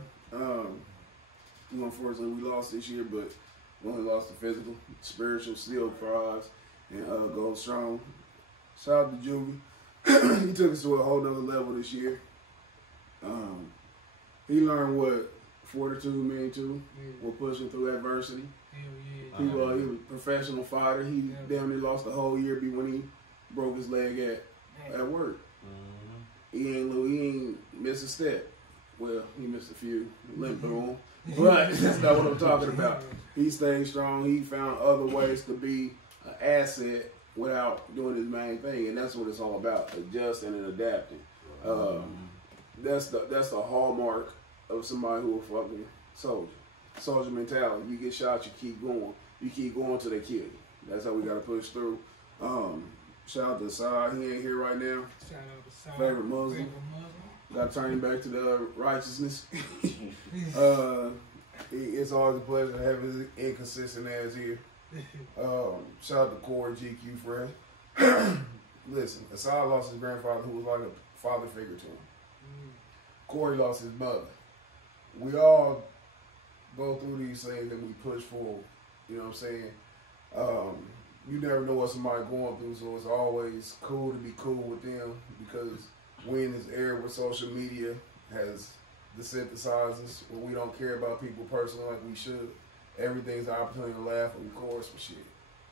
Unfortunately, we lost this year, but we only lost the physical. Spiritual still thrives and goes strong. Shout out to Juvie. He took us to a whole nother level this year. He learned what fortitude mean too. We're pushing through adversity. He was a professional fighter. He damn near lost the whole year when he broke his leg at work. He ain't missed a step. Well, he missed a few. Limp through them. But that's not what I'm talking about. He stayed strong. He found other ways to be an asset without doing his main thing, and that's what it's all about: adjusting and adapting. That's the hallmark of somebody who a fucking soldier. Soldier mentality. You get shot, you keep going. You keep going till they kill you. That's how we gotta push through. Shout out to Assad. He ain't here right now. Shout out to Assad. Favorite Muslim. Got to turn him back to the righteousness. It's always a pleasure to have his inconsistent ass here. Shout out to Corey GQ friend. Listen, Assad lost his grandfather, who was like a father figure to him. Corey lost his mother. We all go through these things and we push forward. You know what I'm saying? You never know what somebody's going through, so it's always cool to be cool with them, because we in this era where social media has desensitized us, where we don't care about people personally like we should. Everything's an opportunity to laugh and record some shit.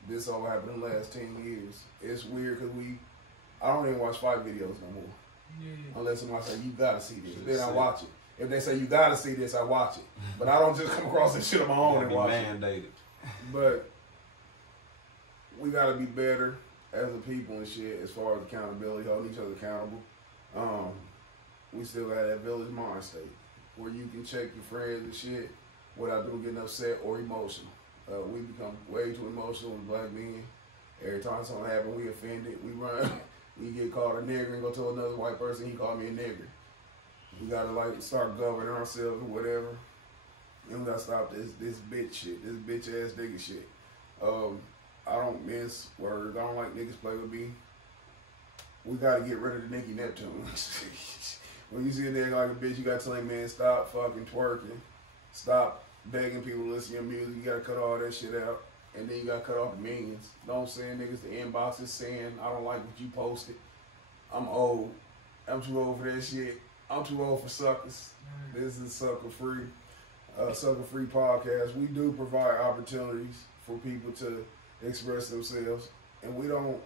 This all happened in the last 10 years. It's weird because I don't even watch fight videos no more. Unless somebody say, you gotta see this. Then I watch it. If they say, you gotta see this, I watch it. But I don't just come across this shit on my own and watch it. But we gotta be better as a people and shit as far as accountability, holding each other accountable. We still got that village mind state where you can check your friends and shit without them getting upset or emotional. We become way too emotional as black men. Every time something happens, we offended. We run. We get called a nigger and go to another white person, he called me a nigger. We gotta like start governing ourselves or whatever. And we gotta stop this bitch shit, this bitch ass nigga shit. I don't miss words. I don't like niggas play with me. We gotta get rid of the Nicki Neptune. When you see a nigga like a bitch, you gotta tell him, man, stop fucking twerking. Stop begging people to listen to your music. You gotta cut all that shit out. And then you gotta cut off the millions. Don't send niggas the inboxes saying, I don't like what you posted. I'm old. I'm too old for that shit. I'm too old for suckers. This is sucker free podcast. We do provide opportunities for people to express themselves, and we don't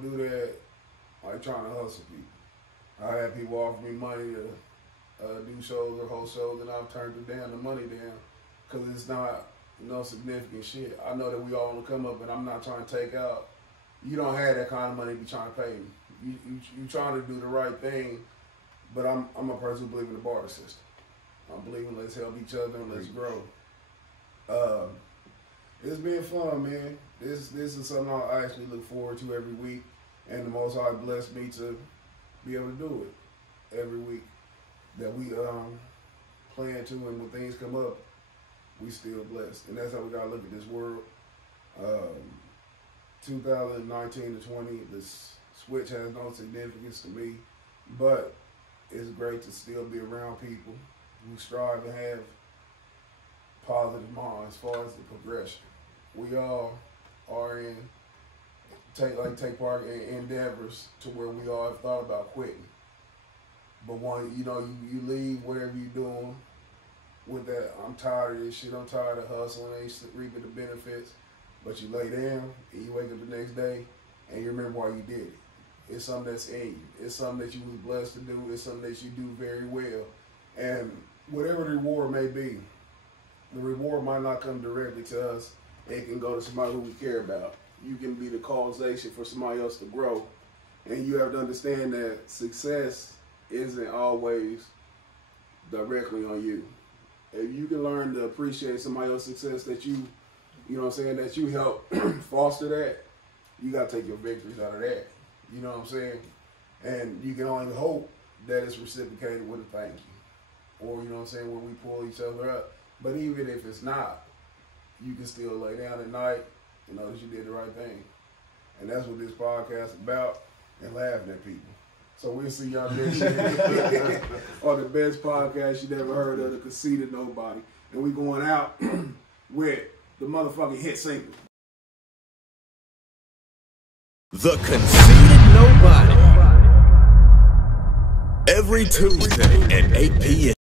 do that like trying to hustle people. I had people offer me money to do shows or host shows, and I've turned the money down, because it's not no significant shit. I know that we all want to come up, and I'm not trying to take out. You don't have that kind of money to be trying to pay me. You trying to do the right thing, but I'm a person who believes in the barter system. I believe in let's help each other and let's grow. It's been fun, man. This is something I actually look forward to every week, and the Most High blessed me to be able to do it every week. That we plan to, and when things come up, we still blessed, and that's how we gotta look at this world. 2019 to 20, this switch has no significance to me, but it's great to still be around people who strive to have positive minds as far as the progression. We all are take part in endeavors to where we all have thought about quitting. But when you leave whatever you're doing with that, I'm tired of this shit, I'm tired of hustling, ain't reaping the benefits. But you lay down and you wake up the next day and you remember why you did it. It's something that's in you. It's something that you was blessed to do. It's something that you do very well. And whatever the reward may be, the reward might not come directly to us. It can go to somebody who we care about. You can be the causation for somebody else to grow. And you have to understand that success isn't always directly on you. if you can learn to appreciate somebody else's success that you know what I'm saying, that you help foster that, you got to take your victories out of that. You know what I'm saying? And you can only hope that it's reciprocated with a thank you. Or, you know what I'm saying, where we pull each other up. But even if it's not, you can still lay down at night and know that you did the right thing. And that's what this podcast is about, and laughing at people. So we'll see y'all next year on the best podcast you never heard of, the Conceited Knowbody. And we going out with the motherfucking hit single. The Conceited Knowbody. Every Tuesday at 8 p.m.